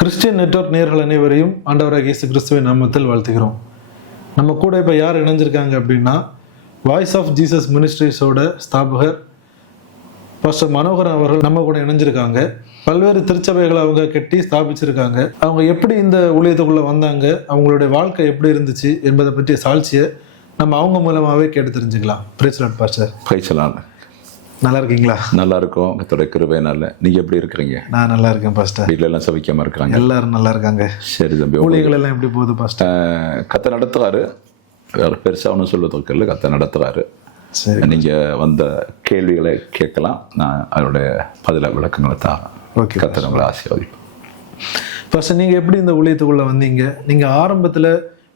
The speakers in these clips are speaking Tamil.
கிறிஸ்டியன் நெட்வொர்க் நேயர்கள் அனைவரையும் ஆண்டவராகிய இயேசு கிறிஸ்துவின் நாமத்தில் வாழ்த்துகிறோம். நம்ம கூட இப்போ யார் இணைஞ்சிருக்காங்க அப்படின்னா, வாய்ஸ் ஆஃப் ஜீசஸ் மினிஸ்ட்ரிஸோட ஸ்தாபகர் பாஸ்டர் மனோகரன் அவர்கள் நம்ம கூட இணைஞ்சிருக்காங்க. பல்வேறு திருச்சபைகளை அவங்க கட்டி ஸ்தாபிச்சிருக்காங்க. அவங்க எப்படி இந்த ஊழியத்துக்குள்ளே வந்தாங்க, அவங்களுடைய வாழ்க்கை எப்படி இருந்துச்சு என்பதை பற்றிய சாட்சியை நம்ம அவங்க மூலமாகவே கேட்டு தெரிஞ்சுக்கலாம். Praise lord pastor. Praise lord. நல்லா இருக்கீங்களா? நல்லா இருக்கும், கர்த்தருடைய கிருபையினால. நீங்கள் எப்படி இருக்கிறீங்க? நான் நல்லா இருக்கேன் பாஸ்டர். வீட்டில் எல்லாம் சௌக்கியமாக இருக்கிறாங்க? எல்லாரும் நல்லா இருக்காங்க. சரி தம்பி, ஊழியர்கள் எல்லாம் எப்படி போகுது பாஸ்டர்? கர்த்தர் நடத்துகிறாரு, வேறு பெருசாக ஒன்றும் சொல்வதற்கு இல்லை, கர்த்தர் நடத்துகிறாரு. சரி, நீங்கள் வந்த கேள்விகளை கேட்கலாம், நான் அதனுடைய பதில விளக்கங்களை தான். ஓகே, கர்த்தர் உங்களை ஆசீர்வதிப்பேன். பாஸ்டர், நீங்கள் எப்படி இந்த ஊழியத்துக்குள்ளே வந்தீங்க? நீங்கள் ஆரம்பத்தில்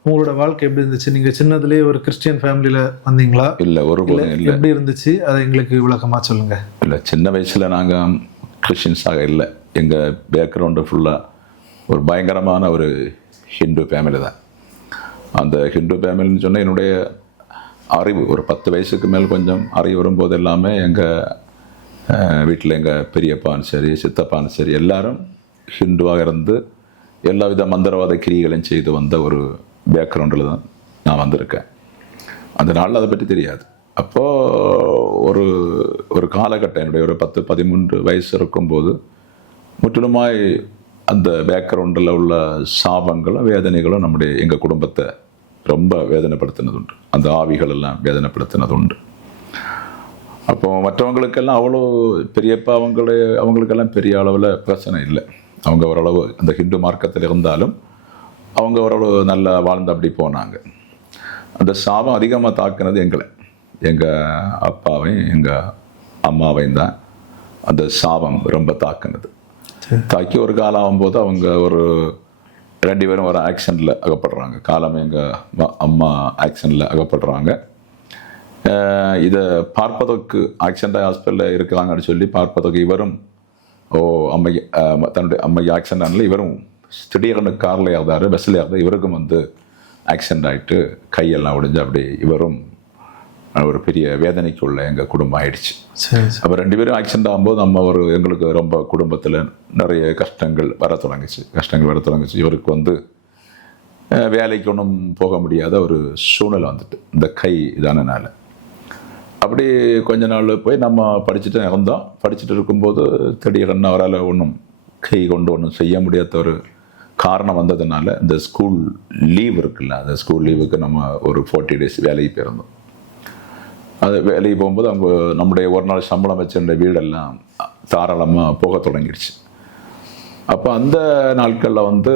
உங்களோட வாழ்க்கை எப்படி இருந்துச்சு? நீங்கள் சின்னதுலேயே ஒரு கிறிஸ்டியன் ஃபேமிலியில் வந்தீங்களா? இல்லை, ஒரு போதும் இல்லை. எப்படி இருந்துச்சு அதை எங்களுக்கு விளக்கமாக சொல்லுங்கள். இல்லை, சின்ன வயசில் நாங்கள் கிறிஸ்டின்ஸாக இல்லை. எங்கள் பேக்ரவுண்டு ஃபுல்லாக ஒரு பயங்கரமான ஒரு ஹிந்து ஃபேமிலி தான். அந்த ஹிந்து ஃபேமிலின்னு சொன்னால் என்னுடைய அறிவு ஒரு 10 வயசுக்கு மேல் கொஞ்சம் அறிவு வரும்போது எல்லாமே எங்கள் வீட்டில் எங்கள் பெரியப்பான்னு சரி சித்தப்பான்னு சரி எல்லாரும் ஹிந்துவாக இருந்து எல்லா வித மந்திரவாத கிரியைகளையும் செய்து வந்த ஒரு பேக்ரவுண்டில் தான் நான் வந்திருக்கேன். அந்த நாளில் அதை பற்றி தெரியாது. அப்போது ஒரு காலகட்டம் என்னுடைய ஒரு 10-13 வயசு இருக்கும்போது முற்றிலுமாய் அந்த பேக்ரவுண்டில் உள்ள சாபங்களும் வேதனைகளும் எங்கள் குடும்பத்தை ரொம்ப வேதனைப்படுத்தினது உண்டு. அந்த ஆவிகள் எல்லாம் வேதனைப்படுத்தினது உண்டு. அப்போ மற்றவங்களுக்கெல்லாம் அவ்வளோ பெரியப்பா அவங்களுக்கெல்லாம் பெரிய அளவில் பிரச்சனை இல்லை. அவங்க ஓரளவு அந்த ஹிந்து மார்க்கத்தில் இருந்தாலும் அவங்க ஓரளவு நல்லா வாழ்ந்து அப்படி போனாங்க. அந்த சாபம் அதிகமாக தாக்குனது எங்கள் அப்பாவையும் எங்கள் அம்மாவையும் தான் அந்த சாபம் ரொம்ப தாக்குனது. தாக்கி ஒரு காலம் ஆகும்போது அவங்க ஒரு 2 பேரும் ஒரு ஆக்சிடெண்ட்டில் அகப்படுறாங்க. காலம் எங்கள் அம்மா ஆக்சிடெண்ட்டில் அகப்படுறாங்க. இதை பார்ப்பதற்கு ஆக்சிடெண்ட் ஹாஸ்பிட்டலில் இருக்கிறாங்கன்னு சொல்லி பார்ப்பதற்கு இவரும் தன்னுடைய அம்மை ஆக்சிடெண்ட் ஆனல இவரும் திடீர்னு காரில் ஏறாரு, பஸ்ஸில் ஏறாரு. இவருக்கும் ஆக்சிடெண்ட் ஆகிட்டு கையெல்லாம் உடைஞ்சு அப்படி இவரும் ஒரு பெரிய வேதனைக்குள்ள எங்கள் குடும்பம் ஆயிடுச்சு. அப்போ 2 பேரும் ஆக்சிடெண்ட் ஆகும்போது எங்களுக்கு ரொம்ப குடும்பத்தில் நிறைய கஷ்டங்கள் வர தொடங்குச்சு. இவருக்கு வேலைக்கு ஒன்றும் போக முடியாத ஒரு சூழ்நிலை வந்துட்டு இந்த கை இதானனால. அப்படி கொஞ்ச நாள் போய் நம்ம படிச்சுட்டு இருந்தோம். படிச்சுட்டு இருக்கும்போது திடீர்னு அவரால் கை கொண்டு ஒன்றும் செய்ய முடியாத ஒரு காரணம் வந்ததுனால இந்த ஸ்கூல் லீவ் இருக்குல்ல, அந்த ஸ்கூல் லீவுக்கு நம்ம ஒரு 40 days வேலைக்கு போயிருந்தோம். அது வேலைக்கு போகும்போது அவங்க நம்முடைய ஒரு நாள் சம்பளம் வச்சிருந்த வீடெல்லாம் தாராளமாக போக தொடங்கிடுச்சு. அப்போ அந்த நாட்களில்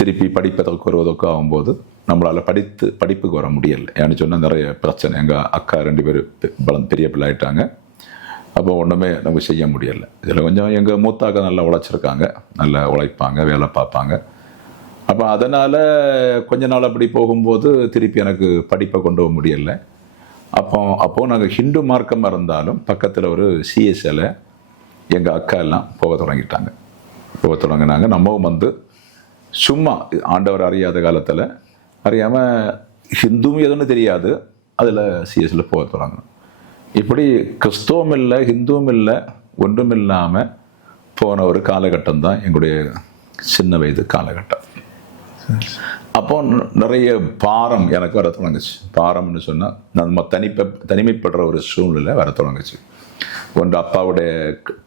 திருப்பி படிப்பதற்கு வருவதற்கு ஆகும்போது நம்மளால் படிப்புக்கு வர முடியலை. ஏன்னு சொன்னால் நிறைய பிரச்சனை. எங்கள் அக்கா 2 பேர் பெரிய பிள்ளை ஆகிட்டாங்க. அப்போ ஒன்றுமே நம்ம செய்ய முடியலை. இதில் கொஞ்சம் எங்கள் மூத்தாக்க நல்லா உழைச்சிருக்காங்க, நல்லா உழைப்பாங்க, வேலை பார்ப்பாங்க. அப்போ அதனால் கொஞ்ச நாள் அப்படி போகும்போது திருப்பி எனக்கு படிப்பை கொண்டு போக முடியலை. அப்போது நாங்கள் ஹிந்து மார்க்கமாக இருந்தாலும் பக்கத்தில் ஒரு சிஎஸ்சில் எங்கள் அக்கா எல்லாம் போக தொடங்கினாங்க. நம்மவும் சும்மா ஆண்டவர் அறியாத காலத்தில் அறியாமல் ஹிந்துவும் எதுன்னு தெரியாது, அதில் சிஎஸ்சியில் போக தொடங்கணும். இப்படி கிறிஸ்தவம் இல்லை, ஹிந்துவும் இல்லை, ஒன்றும் இல்லாமல் போன ஒரு காலகட்டம் தான் எங்களுடைய சின்ன வயது காலகட்டம். அப்போ நிறைய பாரம் எனக்கு வர தொடங்குச்சு. பாரம்னு சொன்னால் நம்ம தனிமைப்படுற ஒரு சூழ்நிலை வர தொடங்குச்சு. ஒன்று அப்பாவுடைய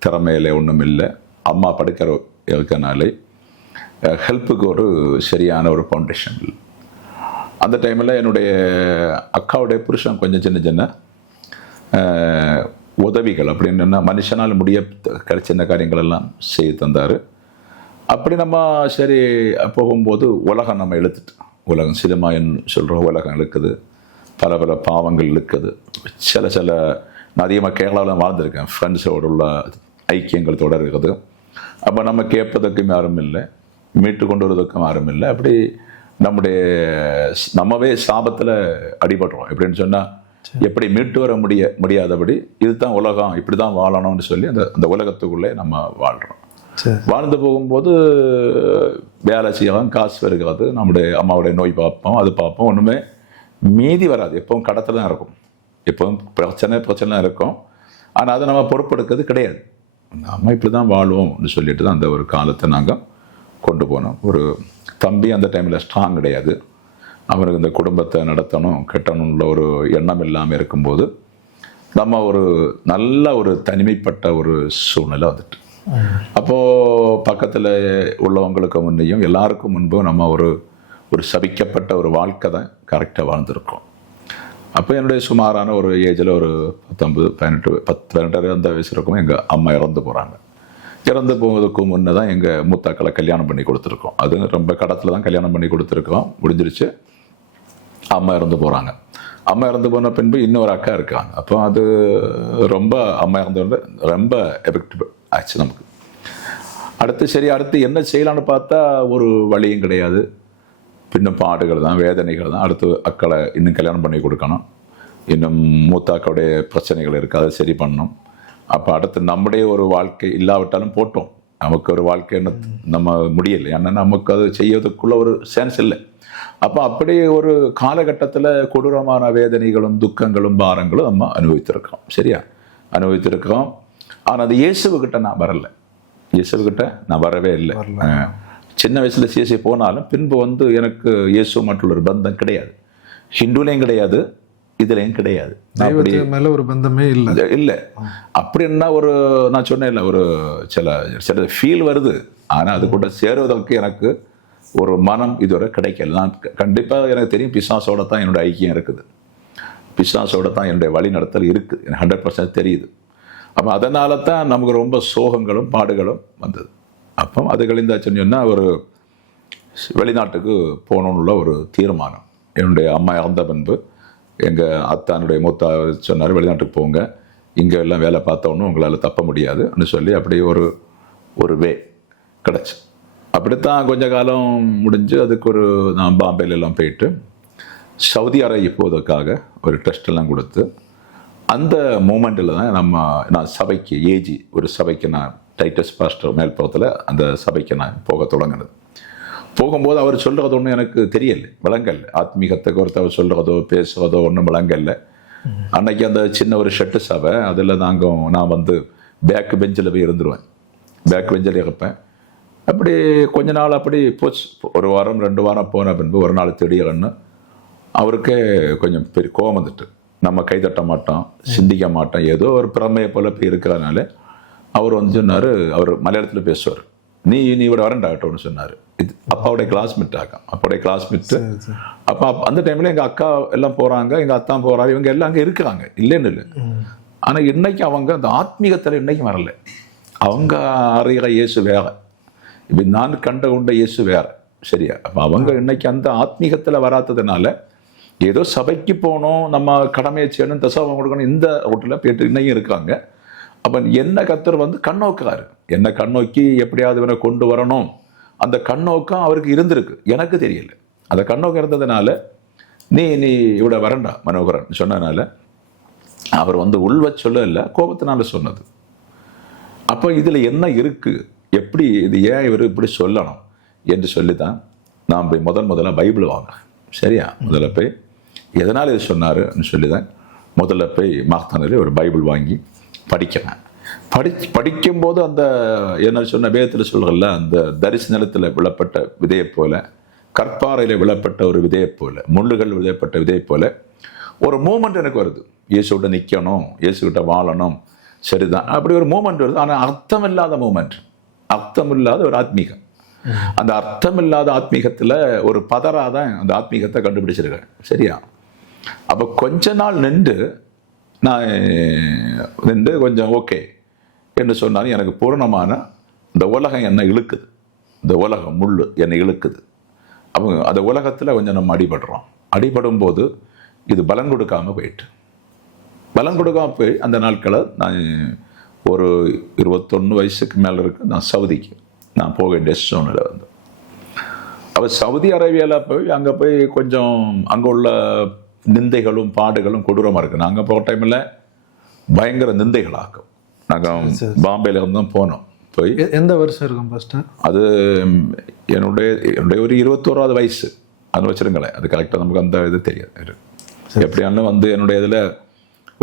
திறமையில ஒன்றும் இல்லை, அம்மா படிக்கிற இருக்கனாலே ஹெல்ப்புக்கு ஒரு சரியான ஒரு ஃபவுண்டேஷன் இல்லை. அந்த டைமில் என்னுடைய அக்காவுடைய புருஷன் கொஞ்சம் சின்ன உதவிகள் அப்படின்னு மனுஷனால் சின்ன காரியங்கள் எல்லாம் செய்து தந்தார். அப்படி நம்ம சரி போகும்போது உலகம் நம்ம உலகம் சினிமான்னு சொல்கிற உலகம் இழுக்குது, பல பாவங்கள் இழுக்குது. சில நான் அதிகமாக கேரளாவில் வாழ்ந்திருக்கேன். ஃப்ரெண்ட்ஸோடு உள்ள ஐக்கியங்கள் தொடர்கிறது. அப்போ நம்ம கேட்பதற்கும் யாரும் இல்லை, மீட்டு கொண்டு வருவதற்கும் யாரும் இல்லை. அப்படி நம்மவே சாபத்தில் அடிபடுறோம். எப்படின்னு சொன்னால் எப்படி மீட்டு வர முடியாதபடி இதுதான் உலகம், இப்படி தான் வாழணும்னு சொல்லி அந்த உலகத்துக்குள்ளே நம்ம வாழ்கிறோம். வாழ்ந்து போகும்போது வேலை செய்யலாம், காசு வருகிறது, நம்முடைய அம்மாவுடைய நோய் பார்ப்போம், ஒன்றுமே மீதி வராது. எப்பவும் கடத்தில் தான் இருக்கும், எப்பவும் பிரச்சனை இருக்கும். ஆனால் அதை நம்ம பொறுப்பெடுக்கிறது கிடையாது. நம்ம இப்படி தான் வாழ்வோம்னு சொல்லிட்டு தான் அந்த ஒரு காலத்தை நாங்கள் கொண்டு போனோம். ஒரு தம்பி அந்த டைமில் ஸ்ட்ராங் கிடையாது, அவருக்கு இந்த குடும்பத்தை நடத்தணும் கட்டணும்ல ஒரு எண்ணம் இல்லாமல் இருக்கும்போது நம்ம ஒரு நல்ல ஒரு தனிமைப்பட்ட ஒரு சூழ்நிலை வந்துட்டு, அப்போது பக்கத்தில் உள்ளவங்களுக்கு முன்னையும் எல்லாருக்கும் முன்பும் நம்ம ஒரு சபிக்கப்பட்ட ஒரு வாழ்க்கை தான் கரெக்டாக வாழ்ந்துருக்கோம். அப்போ என்னுடைய சுமாரான ஒரு ஏஜில் ஒரு 18 அந்த வயசு இருக்கும் எங்கள் அம்மா இறந்து போகிறாங்க. இறந்து போவதுக்கு முன்னே தான் எங்கள் மூத்தாக்களை கல்யாணம் பண்ணி கொடுத்துருக்கோம். அது ரொம்ப கடத்தில் தான் கல்யாணம் பண்ணி கொடுத்துருக்கோம், முடிஞ்சிருச்சு. அம்மா இறந்து போகிறாங்க. அம்மா இறந்து போன பின்பு இன்னொரு அக்கா இருக்காங்க. அப்போ அது ரொம்ப அம்மா இறந்து ரொம்ப எஃபெக்டிவ் ஆச்சு நமக்கு. அடுத்து என்ன செய்யலான்னு பார்த்தா ஒரு வழியும் கிடையாது, பின்னும் பாடுகள் தான், வேதனைகள் தான். அடுத்து அக்களை இன்னும் கல்யாணம் பண்ணி கொடுக்கணும், இன்னும் மூத்தாக்களுடைய பிரச்சனைகள் இருக்குது, அதை சரி பண்ணணும். அப்போ அடுத்து நம்முடைய ஒரு வாழ்க்கை இல்லாவிட்டாலும் போட்டோம், நமக்கு ஒரு வாழ்க்கைன்னு நம்ம முடியலை, ஏன்னா நமக்கு அது செய்யறதுக்குள்ள ஒரு சென்ஸ் இல்லை. அப்போ அப்படியே ஒரு காலகட்டத்தில் கொடூரமான வேதனைகளும் துக்கங்களும் பாரங்களும் நம்ம அனுபவித்திருக்கிறோம். சரியா அனுபவித்திருக்கிறோம். ஆனால் அது இயேசுக்கிட்ட நான் வரலை, இயேசுக்கிட்ட நான் வரவே இல்லை. சின்ன வயசில் சிஎஸ்சி போனாலும் பின்பு எனக்கு இயேசு மற்றும் ஒரு பந்தம் கிடையாது, ஹிந்துலையும் கிடையாது, இதுலையும் கிடையாது, மேல ஒரு பந்தமே இல்லை. அப்படின்னா நான் சொன்னேன் ஒரு சில ஃபீல் வருது, ஆனால் அது கூட சேருவதற்கு எனக்கு ஒரு மனம் இதுவரை கிடைக்கல. நான் கண்டிப்பாக எனக்கு தெரியும் பிசாசோட தான் என்னோட ஐக்கியம் இருக்குது, பிசாசோட தான் என்னுடைய வழி நடத்தல் இருக்குது, எனக்கு 100% தெரியுது. அப்போ அதனால தான் நமக்கு ரொம்ப சோகங்களும் பாடுகளும் வந்தது. அப்போ அது கழிந்தாச்சுன்னு சொன்னால் ஒரு வெளிநாட்டுக்கு போகணுன்னுள்ள ஒரு தீர்மானம். என்னுடைய அம்மா இறந்த பின்பு எங்கள் அத்தானுடைய மூத்தா சொன்னார், வெளிநாட்டுக்கு போங்க, இங்கே எல்லாம் வேலை பார்த்தோன்னு உங்களால் தப்ப முடியாதுன்னு சொல்லி அப்படியே ஒரு வே கிடச்சி. அப்படித்தான் கொஞ்ச காலம் முடிஞ்சு அதுக்கு நான் பாம்பேல எல்லாம் போயிட்டு சவுதி அரேபியா போவதற்காக ஒரு டெஸ்ட் எல்லாம் கொடுத்து, அந்த மூமெண்ட்டில் தான் நான் சபைக்கு ஒரு சபைக்கு நான் டைட்டஸ் பாஸ்டர் மேல்புறத்தில் அந்த சபைக்கு நான் போக தொடங்கினது. போகும்போது அவர் சொல்கிறதோ ஒன்றும் எனக்கு தெரியலை, விளங்கல்ல. ஆத்மீகத்தை குறித்து அவர் சொல்கிறதோ பேசுகிறதோ ஒன்றும் விளங்கல்ல. அன்னைக்கு அந்த சின்ன ஒரு ஷெட்டு சபை, அதில் நான் பேக் பெஞ்சில் போய் இருந்துருவேன், பேக் பெஞ்சில் இருப்பேன். அப்படி கொஞ்ச நாள் அப்படி போச்சு. ஒரு வாரம் 2 வாரம் போன பின்பு ஒரு நாள் திடீர்னு அவருக்கே கொஞ்சம் பெரிய கோபம் வந்துட்டு, நம்ம கைதட்ட மாட்டோம், சிந்திக்க மாட்டோம், ஏதோ ஒரு பிரமையை போல போய் இருக்கிறதுனால அவர் சொன்னார், அவர் மலையாளத்தில் பேசுவார், நீ இவட வரண்டாகட்டோன்னு சொன்னார். இது அப்பாவுடைய கிளாஸ்மேட் ஆகும், அப்பாவுடைய கிளாஸ்மேட்டு. அப்போ அந்த டைமில் எங்கள் அக்கா எல்லாம் போகிறாங்க, எங்கள் அத்தான் போகிறாங்க, இவங்க எல்லாம் அங்கே இருக்கிறாங்க, இல்லைன்னு இல்லை. ஆனால் இன்னைக்கு அவங்க அந்த ஆத்மீகத்தில் இன்னைக்கு வரல. அவங்க அறிகிற இயேசு வேற, இப்போ நான் கொண்ட இயேசு வேற. சரியா? அப்போ அவங்க இன்னைக்கு அந்த ஆத்மீகத்தில் வராததுனால ஏதோ சபைக்கு போகணும், நம்ம கடமையை செய்யணும், தசவம் கொடுக்கணும், இந்த ரோட்டில் போயிட்டு இன்னையும் இருக்காங்க. அப்போ என்ன கர்த்தர் கண்ணோக்காரு, என்ன கண்ணோக்கி எப்படியாவது இவனை கொண்டு வரணும், அந்த கண்ணோக்கம் அவருக்கு இருந்திருக்கு, எனக்கு தெரியல. அந்த கண்ணோக்கம் இருந்ததுனால நீ இவட வரண்டா மனோகரன் சொன்னதுனால அவர் உள்வ சொல்ல இல்லை, கோபத்தினால சொன்னது. அப்போ இதில் என்ன இருக்கு, எப்படி இது, ஏன் இவர் இப்படி சொல்லணும் என்று சொல்லி தான் நான் போய் முதல்ல பைபிள் வாங்க. சரியா? முதல்ல போய் எதனால் இது சொன்னாருன்னு சொல்லி தான் முதல்ல போய் மாத்தானில் ஒரு பைபிள் வாங்கி படிக்கிறேன். படிக்கும்போது அந்த என்ன சொன்ன வேதத்தில் சொல்கிறல்ல, அந்த தரிசு நிலத்தில் விழப்பட்ட விதையை போல, கற்பாறையில் விழப்பட்ட ஒரு விதையை போல, முள்ளுகள் விதைப்பட்ட விதையை போல ஒரு மூமெண்ட் எனக்கு வருது. இயேசுகிட்ட நிற்கணும், இயேசுகிட்ட வாழணும், சரிதான், அப்படி ஒரு மூமெண்ட் வருது. ஆனால் அர்த்தம் இல்லாத மூமெண்ட், அர்த்தம் இல்லாத ஒரு ஆத்மீகம். அந்த அர்த்தம் இல்லாத ஆத்மீகத்தில் ஒரு பதறாதான் அந்த ஆத்மீகத்தை கண்டுபிடிச்சிருக்கேன். சரியா? அப்போ கொஞ்ச நாள் நின்று கொஞ்சம் ஓகே என்று சொன்னாலும் எனக்கு பூரணமான இந்த உலகம் என்னை இழுக்குது, இந்த உலகம் முள்ளு என்னை இழுக்குது. அப்போ அந்த உலகத்தில் கொஞ்சம் நம்ம அடிபடும் போது இது பலன் கொடுக்காம போயிட்டு, பலன் கொடுக்காம போய் அந்த நாட்களை நான் ஒரு 21 வயசுக்கு மேலே இருக்கு, நான் சவுதிக்கு நான் போக வேண்டிய சூழ்நிலை அப்போ சவுதி அரேபியாவில் போய் அங்கே போய் கொஞ்சம் அங்கே உள்ள நிந்தைகளும் பாடுகளும் கொடூரமாக இருக்குது. நாங்கள் போகிற டைமில் பயங்கர நிந்தைகளாகும். நாங்கள் பாம்பேல இருந்து தான் போனோம். போய் எந்த வருஷம் இருக்கும் ஃபஸ்ட்டு? அது என்னுடைய ஒரு 21வது வயசு அது வச்சுருங்களேன், அது கரெக்டாக நமக்கு அந்த இது தெரியாது. எப்படியாலும் என்னுடைய இதில்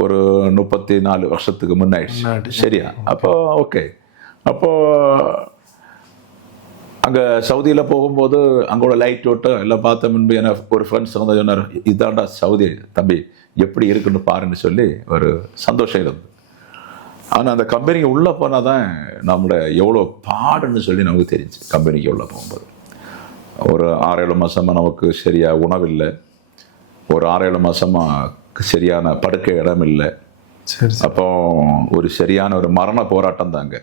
ஒரு 34 வருஷத்துக்கு முன்னாயிடுச்சு. முன்னாடி. சரியா? அப்போ ஓகே. அப்போ அங்கே சவுதியில் போகும்போது அங்கோட லைட் ஓட்டம் எல்லாம் பார்த்த முன்பு என்ன ஒரு ஃப்ரெண்ட்ஸ் வந்து சொன்னார், இதாண்டா சவுதி தம்பி, எப்படி இருக்குன்னு பாருன்னு சொல்லி ஒரு சந்தோஷம் இருந்தது. ஆனால் அந்த கம்பெனிக்கு உள்ளே போனால் தான் நம்மளோட எவ்வளோ பாடுன்னு சொல்லி நமக்கு தெரிஞ்சு. கம்பெனிக்கு உள்ளே போகும்போது ஒரு 6-7 மாதமாக நமக்கு சரியாக உணவில்லை, ஒரு 6-7 மாதமாக சரியான படுக்கை இடம் இல்லை. அப்போ ஒரு சரியான ஒரு மரண போராட்டம் தான். அங்கே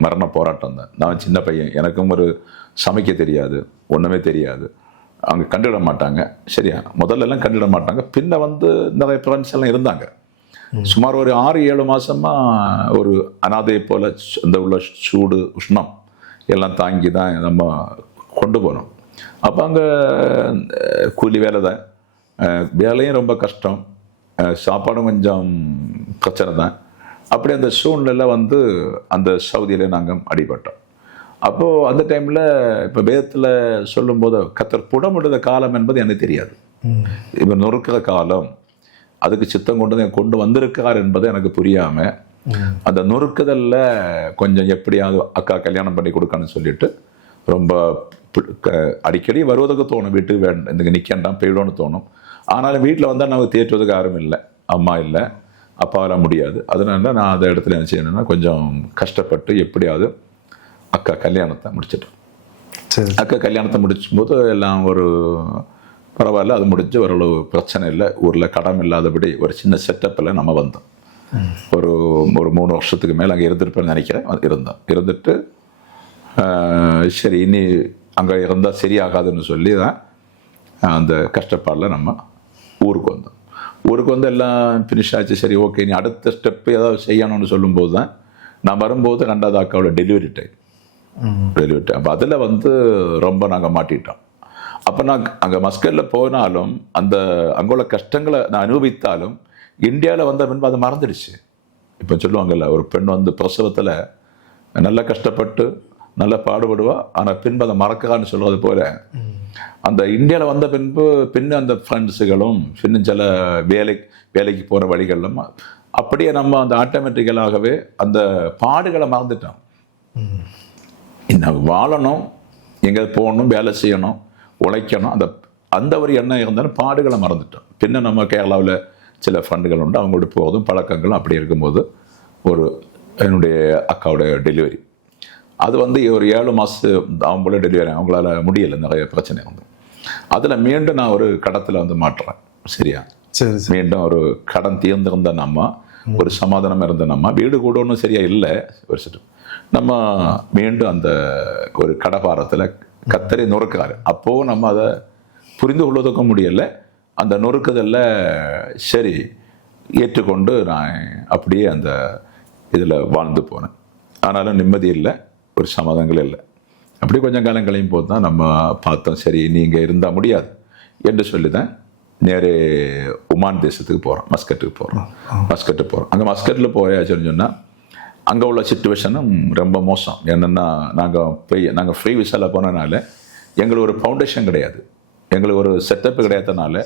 மரண போராட்டம் தான். நான் சின்ன பையன், எனக்கும் ஒரு சமைக்க தெரியாது, ஒன்றுமே தெரியாது. அவங்க கண்டுவிட மாட்டாங்க. சரியா? முதல்ல எல்லாம் கண்டுவிட மாட்டாங்க. பின்ன வந்து நிறைய ஃப்ரெண்ட்ஸ் எல்லாம் இருந்தாங்க. சுமார் ஒரு 6-7 மாதமா ஒரு அனாதை போல இந்த உள்ள சூடு உஷ்ணம் எல்லாம் தாங்கி தான் நம்ம கொண்டு போனோம். அப்போ அங்கே கூலி வேலை தான், வேலையும் ரொம்ப கஷ்டம், சாப்பாடும் கொஞ்சம் பிரச்சனை தான். அப்படி அந்த சூழ்நிலை வந்து அந்த சவுதியில் நாங்கள் அடிபட்டோம். அப்போது அந்த டைமில் இப்போ வேதத்தில் சொல்லும்போது கர்த்தர் புடமிடுத காலம் என்பது எனக்கு தெரியாது. இப்போ நொறுக்கிற காலம், அதுக்கு சித்தம் கொண்டு வந்திருக்கார் என்பது எனக்கு புரியாமல் அந்த நொறுக்குதலில் கொஞ்சம் எப்படியாவது அக்கா கல்யாணம் பண்ணி கொடுக்கணும்னு சொல்லிட்டு ரொம்ப அடிக்கடி வருவதற்கு தோணும். வீட்டுக்கு வேண்டாம், இந்த நிற்கண்டாம் போயிடும்னு தோணும். ஆனாலும் வீட்டில் வந்தால் நமக்கு தேற்றுவதுக்கு யாரும் இல்லை, அம்மா இல்லை, அப்பாவெல்லாம் முடியாது. அதனால நான் அந்த இடத்துல என்ன செய்யணும்னா கொஞ்சம் கஷ்டப்பட்டு எப்படியாவது அக்கா கல்யாணத்தை முடிச்சிட்டேன். அக்கா கல்யாணத்தை முடிச்சும்போது எல்லாம் ஒரு பரவாயில்ல, அது முடிஞ்சு ஓரளவு பிரச்சனை இல்லை, ஊரில் கடன் இல்லாதபடி ஒரு சின்ன செட்டப்பில் நம்ம வந்தோம். ஒரு 3 வருஷத்துக்கு மேலே அங்கே இருந்திருப்பேன்னு நினைக்கிறேன். இருந்துட்டு சரி இனி அங்கே இருந்தால் சரியாகாதுன்னு சொல்லி தான் அந்த கஷ்டப்பாடில் நம்ம ஊருக்கு வந்தோம். ஊருக்கு வந்து எல்லாம் ஃபினிஷ் ஆச்சு. சரி ஓகே, நீ அடுத்த ஸ்டெப்பு ஏதாவது செய்யணும்னு சொல்லும்போது தான் நான் வரும்போது 2வது அக்காவோட டெலிவரி டைம். அப்போ அதில் வந்து ரொம்ப நாங்கள் மாட்டிட்டோம். அப்போ நான் அங்கே மஸ்கட்டில் போனாலும் அந்த அங்குள்ள கஷ்டங்களை நான் அனுபவித்தாலும் இந்தியாவில் வந்த பின்பு அதை மறந்துடுச்சு. இப்போ சொல்லுவாங்கல்ல, ஒரு பெண் வந்து பிரசவத்தில் நல்லா கஷ்டப்பட்டு நல்லா பாடுபடுவா, ஆனால் பின்பு அதை மறக்கான்னு சொல்வது போல அந்த இந்தியாவில் வந்த பின்பு அந்த ஃப்ரெண்ட்ஸுகளும் பின்னும் சில வேலைக்கு போகிற வழிகளும் அப்படியே நம்ம அந்த ஆட்டோமேட்டிக்கலாகவே அந்த பாடுகளை மறந்துட்டோம். இன்னும் வாழணும், எங்கே போகணும், வேலை செய்யணும், உழைக்கணும், அந்த ஒரு எண்ணம் இருந்தாலும் பாடுகளை மறந்துட்டோம். பின்ன நம்ம கேரளாவில் சில ஃப்ரெண்டுகள் உண்டு, அவங்களோட போகிறதும் பழக்கங்களும் அப்படி இருக்கும்போது என்னுடைய அக்காவுடைய டெலிவரி அது வந்து ஒரு 7 மாதம் அவங்களோட டெலிவரி அவங்களால முடியலை, நிறைய பிரச்சனை வந்து. அதில் மீண்டும் நான் ஒரு கடத்தில் வந்து மாட்டுறேன். சரியா? மீண்டும் ஒரு கடன் தீர்ந்திருந்த நம்ம, ஒரு சமாதானம் இருந்த நம்ம, வீடு கூட ஒன்றும் சரியா இல்லை வச்சுட்டு நம்ம மீண்டும் அந்த ஒரு கடபாரத்தில் கத்தரை நொறுக்காரு. அப்போது நம்ம அதை புரிந்து கொள்வதற்கும் முடியலை. அந்த நொறுக்குதலில் சரி ஏற்றுக்கொண்டு நான் அப்படியே அந்த இதில் வாழ்ந்து போனேன். ஆனாலும் நிம்மதி இல்லை, ஒரு சமாதானங்கள் இல்லை. அப்படி கொஞ்சம் காலங்களையும் போது தான் நம்ம பார்த்தோம், சரி நீங்கள் இருந்தால் முடியாது என்று சொல்லி தான் நேரே ஒமான் தேசத்துக்கு போகிறோம், மஸ்கட்டுக்கு போகிறோம். அங்கே மஸ்கட்டில் போயாச்சுன்னு சொன்னால் அங்கே உள்ள சிச்சுவேஷனும் ரொம்ப மோசம். என்னென்னா நாங்கள் ஃப்ரீ விசாவில் போனதுனால எங்களுக்கு ஒரு ஃபவுண்டேஷன் கிடையாது, எங்களுக்கு ஒரு செட்டப்பு கிடையாதனால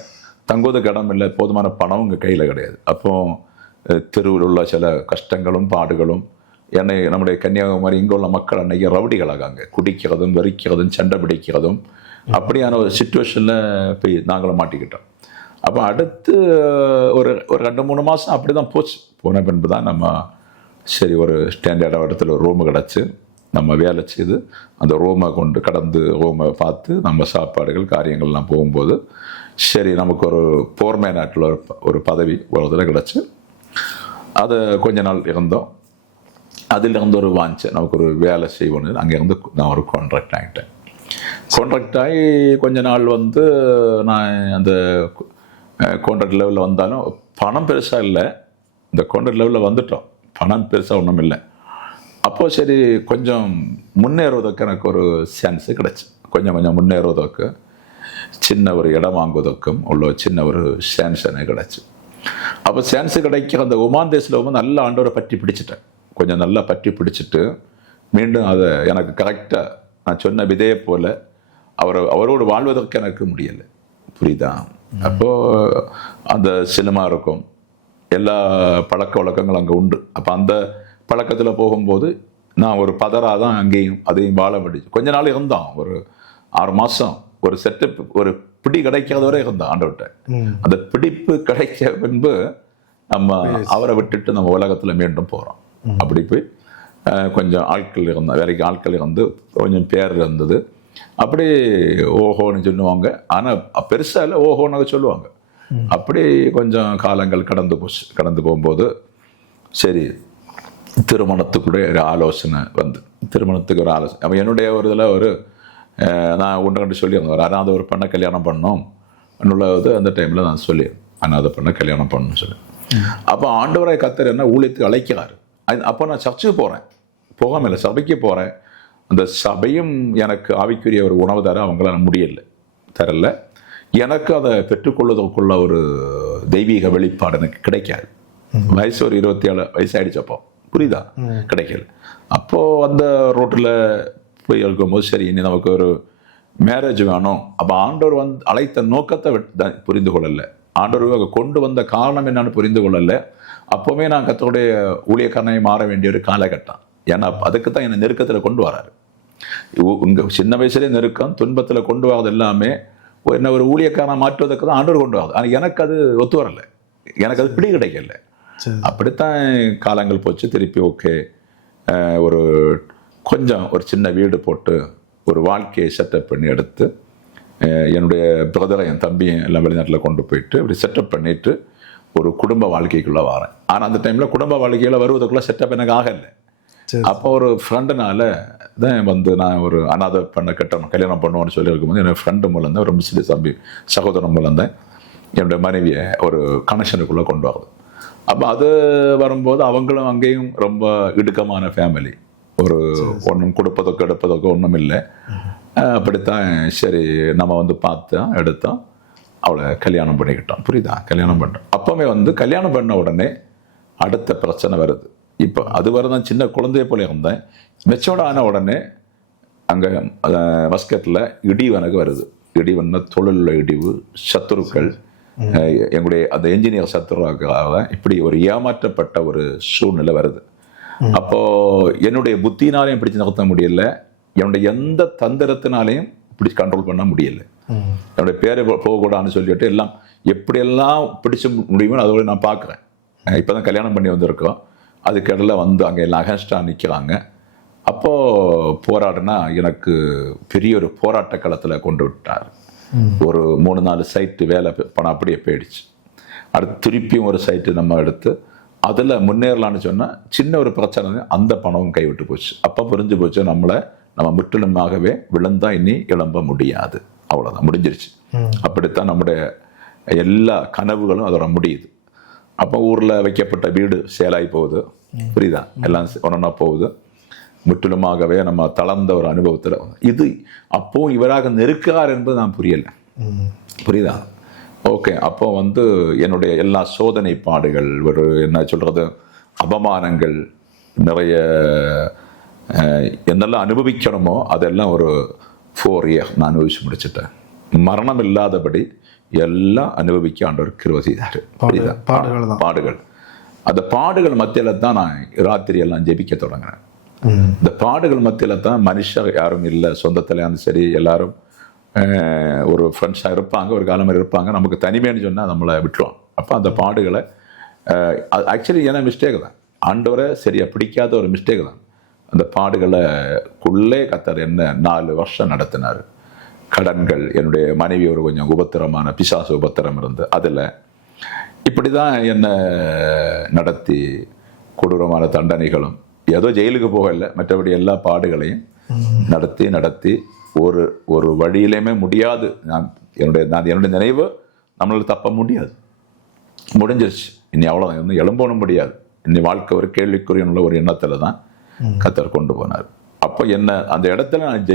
தங்குவதுக்கு இடம் இல்லை, போதுமான பணம் உங்கள் கையில் கிடையாது. அப்போது தெருவில் உள்ள சில கஷ்டங்களும் பாடுகளும், என்னை நம்முடைய கன்னியாகுமரி இங்கே உள்ள மக்கள் அன்னைக்கு ரவுடிகளாகாங்க, குடிக்கிறதும் வெறிக்கிறதும் சண்டை பிடிக்கிறதும் அப்படியான ஒரு சிச்சுவேஷனில் போய் நாங்களும் மாட்டிக்கிட்டோம். அப்போ அடுத்து ஒரு 2-3 மாதம் அப்படி தான் போச்சு. போன பின்பு தான் நம்ம சரி ஒரு ஸ்டாண்டர்டாக இடத்துல ஒரு ரூமு கிடச்சி நம்ம வேலை செய்து அந்த ரூமை கொண்டு கடந்து ரூமை பார்த்து நம்ம சாப்பாடுகள் காரியங்கள்லாம் போகும்போது சரி நமக்கு ஒரு போர்மே நாட்டில் ஒரு பதவி ஒரு இதில் கிடச்சி அதை கொஞ்ச நாள் இருந்தோம். அதிலிருந்து ஒரு வாஞ்சை நமக்கு ஒரு வேலை செய்வோன்னு அங்கேருந்து நான் ஒரு கான்ட்ராக்ட் ஆகிட்டேன். கான்ட்ராக்ட் ஆகி கொஞ்ச நாள் வந்து நான் அந்த கான்ட்ராக்ட் லெவலில் வந்தாலும் பணம் பெருசாக இல்லை. இந்த கான்ட்ராக்ட் லெவலில் வந்துட்டோம், பணம் பெருசாக ஒன்றும் இல்லை. அப்போது சரி கொஞ்சம் முன்னேறுவதற்கு எனக்கு ஒரு சான்ஸு கிடச்சி, கொஞ்சம் முன்னேறுவதற்கு சின்ன ஒரு இடம் வாங்குவதற்கும் உள்ள சின்ன ஒரு சான்ஸ் எனக்கு கிடச்சி. அப்போ சான்ஸு கிடைக்கிற அந்த ஒமான் தேசத்தில் வந்து நல்ல ஆண்டவரை பற்றி பிடிச்சிட்டேன். கொஞ்சம் நல்லா பற்றி பிடிச்சிட்டு மீண்டும் அதை எனக்கு கரெக்டாக நான் சொன்ன விதையை போல் அவரோடு வாழ்வதற்கு எனக்கு முடியலை. புரியுதா? அப்போது அந்த சினிமா இருக்கும், எல்லா பழக்க வழக்கங்களும் அங்கே உண்டு. அப்போ அந்த பழக்கத்தில் போகும்போது நான் ஒரு பதராக தான் அங்கேயும் அதையும் வாழ வேண்டியது. கொஞ்ச நாள் இருந்தோம், ஒரு 6 மாதம் ஒரு செட்டப், ஒரு பிடி கிடைக்காத வரை இருந்தோம் ஆண்டவர்கிட்ட. அந்த பிடிப்பு கிடைக்க பின்பு நம்ம அவரை விட்டுட்டு நம்ம உலகத்தில் மீண்டும் போகிறோம். அப்படி போய் கொஞ்சம் ஆட்கள் இருந்தோம், வேலைக்கு ஆட்கள் இருந்து கொஞ்சம் பேர் இருந்தது. அப்படி ஓஹோன்னு சொல்லுவாங்க, ஆனால் பெருசாக இல்லை, ஓஹோன்னு சொல்லுவாங்க. அப்படி கொஞ்சம் காலங்கள் கடந்து போகும்போது சரி திருமணத்துக்குள்ளே ஒரு ஆலோசனை வந்து, திருமணத்துக்கு ஒரு ஆலோசனை. அப்போ என்னுடைய ஒரு இதில் ஒரு நான் ஒன்று கண்டு சொல்லியிருந்தேன், ஒரு அனாதை ஒரு பெண்ணை கல்யாணம் பண்ணோம் என்னுள்ளது. அந்த டைமில் நான் சொல்லியிருந்தேன், அனாதை பெண்ணை கல்யாணம் பண்ணணும்னு சொல்லி. அப்போ ஆண்டவரை கர்த்தர் என்ன ஊழியத்துக்கு அழைக்கிறாரு. அப்போ நான் சர்ச்சுக்கு போகிறேன், போகாமல் இல்லை, சபைக்கு போகிறேன். அந்த சபையும் எனக்கு ஆவிக்குரிய ஒரு உணவு தர அவங்களால தரல. எனக்கு அதை பெற்றுக்கொள்வதற்குள்ள ஒரு தெய்வீக வெளிப்பாடு எனக்கு கிடைக்காது. வயசு ஒரு 27 வயசு ஆயிடுச்சப்போ, புரியுதா, கிடைக்கல. அப்போது அந்த ரோட்டில் போய் இருக்கும்போது சரி இனி நமக்கு ஒரு மேரேஜ் வேணும். அப்போ ஆண்டவர் அழைத்த நோக்கத்தை புரிந்து கொள்ளலை, ஆண்டவர் கொண்டு வந்த காரணம் என்னன்னு புரிந்து கொள்ளலை. அப்போவே நான் கர்த்தருடைய ஊழியக்காரனை மாற வேண்டிய ஒரு காலகட்டம். ஏன்னா அதுக்கு தான் என்னை நெருக்கத்தில் கொண்டு வராரு. இங்கே சின்ன வயசுலேயே நெருக்கம், துன்பத்தில் கொண்டு வரது எல்லாமே என்ன ஒரு ஊழியக்காரனை மாற்றுவதற்கு தான் ஆண்டவர் கொண்டு வரது. ஆனால் எனக்கு அது ஒத்து வரலை, எனக்கு அது பிடி கிடைக்கல. அப்படித்தான் காலங்கள் போச்சு. திருப்பி ஓகே ஒரு கொஞ்சம் ஒரு சின்ன வீடு போட்டு ஒரு வாழ்க்கையை செட்டப் பண்ணி எடுத்து என்னுடைய பிரதரை என் தம்பியும் எல்லாம் வெளிநாட்டில் கொண்டு போயிட்டு இப்படி செட்டப் பண்ணிட்டு ஒரு குடும்ப வாழ்க்கைக்குள்ளே வரேன். ஆனால் அந்த டைமில் குடும்ப வாழ்க்கையில் வருவதற்குள்ள செட்டப் எனக்கு ஆகலை. அப்போ ஒரு ஃப்ரெண்டுனால தான் வந்து நான் ஒரு அனாதை பண்ண கல்யாணம் பண்ணுவோன்னு சொல்லி இருக்கும்போது என்னோட ஃப்ரெண்டு மூலம் தான், ஒரு முஸ்லீம் தம்பி சகோதரன் மூலம் தான் என்னுடைய மனைவியை ஒரு கனெக்ஷனுக்குள்ளே கொண்டு வருது. அப்போ அது வரும்போது அவங்களும் அங்கேயும் ரொம்ப இடுக்கமான ஃபேமிலி, ஒரு ஒன்றும் கொடுப்பதற்கு எடுப்பதற்கு ஒன்றும் இல்லை. அப்படித்தான் சரி நம்ம வந்து பார்த்தோம், எடுத்தோம், அவளை கல்யாணம் பண்ணிக்கிட்டோம். புரியுதா, கல்யாணம் பண்ணிட்டோம். அப்போவே வந்து கல்யாணம் பண்ண உடனே அடுத்த பிரச்சனை வருது. இப்போ அது வரை தான் சின்ன குழந்தைய போல இருந்தேன். மெச்சோர்ட் ஆன உடனே அங்கே மஸ்கட்டில் இடிவு எனக்கு வருது. இடிவுன்னா தொழிலில் இடிவு, சத்துருக்கள், எங்களுடைய அந்த என்ஜினியர் சத்துருவாக இப்படி ஒரு ஏமாற்றப்பட்ட ஒரு சூழ்நிலை வருது. அப்போ என்னுடைய புத்தினாலையும் பிடிச்சு நிறுத்த முடியல, என்னுடைய எந்த தந்திரத்தினாலையும் பிடிச்சு கண்ட்ரோல் பண்ண முடியல. என்னுடைய பேரை போகக்கூடாதுன்னு சொல்லிட்டு எல்லாம் எப்படியெல்லாம் பிடிச்ச முடியுமோ அதோட நான் பார்க்குறேன். இப்போ தான் கல்யாணம் பண்ணி வந்திருக்கோம், அதுக்கிடையில வந்து அங்கே எல்லாம் அகன்ஸ்டாக நிற்கிறாங்க. அப்போது போராடினா எனக்கு பெரிய ஒரு போராட்ட களத்தில் கொண்டு விட்டார். ஒரு 3-4 சைட்டு வேலை பணம் அப்படியே போயிடுச்சு. அடுத்து திருப்பியும் ஒரு சைட்டு நம்ம எடுத்து அதில் முன்னேறலான்னு சொன்னால் சின்ன ஒரு பிரச்சனை, அந்த பணமும் கைவிட்டு போச்சு. அப்போ புரிஞ்சு போச்சு நம்ம முற்றிலுமாகவே விழுந்தா இனி எழும்ப முடியாது, அவ்வளோதான், முடிஞ்சிருச்சு. அப்படித்தான் நம்முடைய எல்லா கனவுகளும் அதோட முடியுது. அப்போ ஊரில் வைக்கப்பட்ட வீடு சேலாகி போகுது, புரியுதா, எல்லாம் ஒன்றா போகுது. முற்றிலுமாகவே நம்ம தளர்ந்த ஒரு அனுபவத்தில் இது அப்போ இவராக நெருக்கிறார் என்பது நான் புரியலை, புரியுதா. ஓகே, அப்போ வந்து என்னுடைய எல்லா சோதனை பாடுகள், ஒரு என்ன சொல்கிறது, அபமானங்கள் நிறைய என்னெல்லாம் அனுபவிக்கணுமோ அதெல்லாம் ஒரு 4 இயர் நான் அனுபவிச்சு முடிச்சுட்டேன். மரணம் இல்லாதபடி எல்லாம் அனுபவிக்க ஆண்டவர் கிருபை செய்தார். பாடுகள், அந்த பாடுகள் மத்தியில் தான் நான் ராத்திரி எல்லாம் ஜெபிக்க தொடங்கினேன். இந்த பாடுகள் மத்தியில் தான் மனுஷர் யாரும் இல்லை, சொந்தத்தில் யாரும் சரி, எல்லாரும் ஒரு ஃப்ரெண்ட்ஸாக இருப்பாங்க, ஒரு காலம் இருப்பாங்க. நமக்கு தனிமைன்னு சொன்னால் நம்மளை விட்டுருவோம். அப்போ அந்த பாடுகளை ஆக்சுவலி ஏன்னா மிஸ்டேக் தான், ஆண்டவரை சரியாக பிடிக்காத ஒரு மிஸ்டேக் தான். அந்த பாடுகளுக்குள்ளே கர்த்தர் என்ன 4 வருஷம் நடத்தினார். கடன்கள், என்னுடைய மனைவி ஒரு கொஞ்சம் உபத்திரமான பிசாசு உபத்திரம் இருந்து அதில் இப்படி தான் என்னை நடத்தி கொடூரமான தண்டனைகளும், ஏதோ ஜெயிலுக்கு போகலை, மற்றபடி எல்லா பாடுகளையும் நடத்தி ஒரு வழியிலையுமே முடியாது. என்னுடைய நினைவு நம்மளால் தப்ப முடியாது, முடிஞ்சிருச்சு. இனி அவ்வளோதான், இன்னும் எழும்பணும் முடியாது. இனி வாழ்க்கை ஒரு கேள்விக்குறியுள்ள ஒரு எண்ணத்தில் தான் கர்த்தர் கொண்டு போனார். அப்போ என்ன அந்த இடத்துல நான்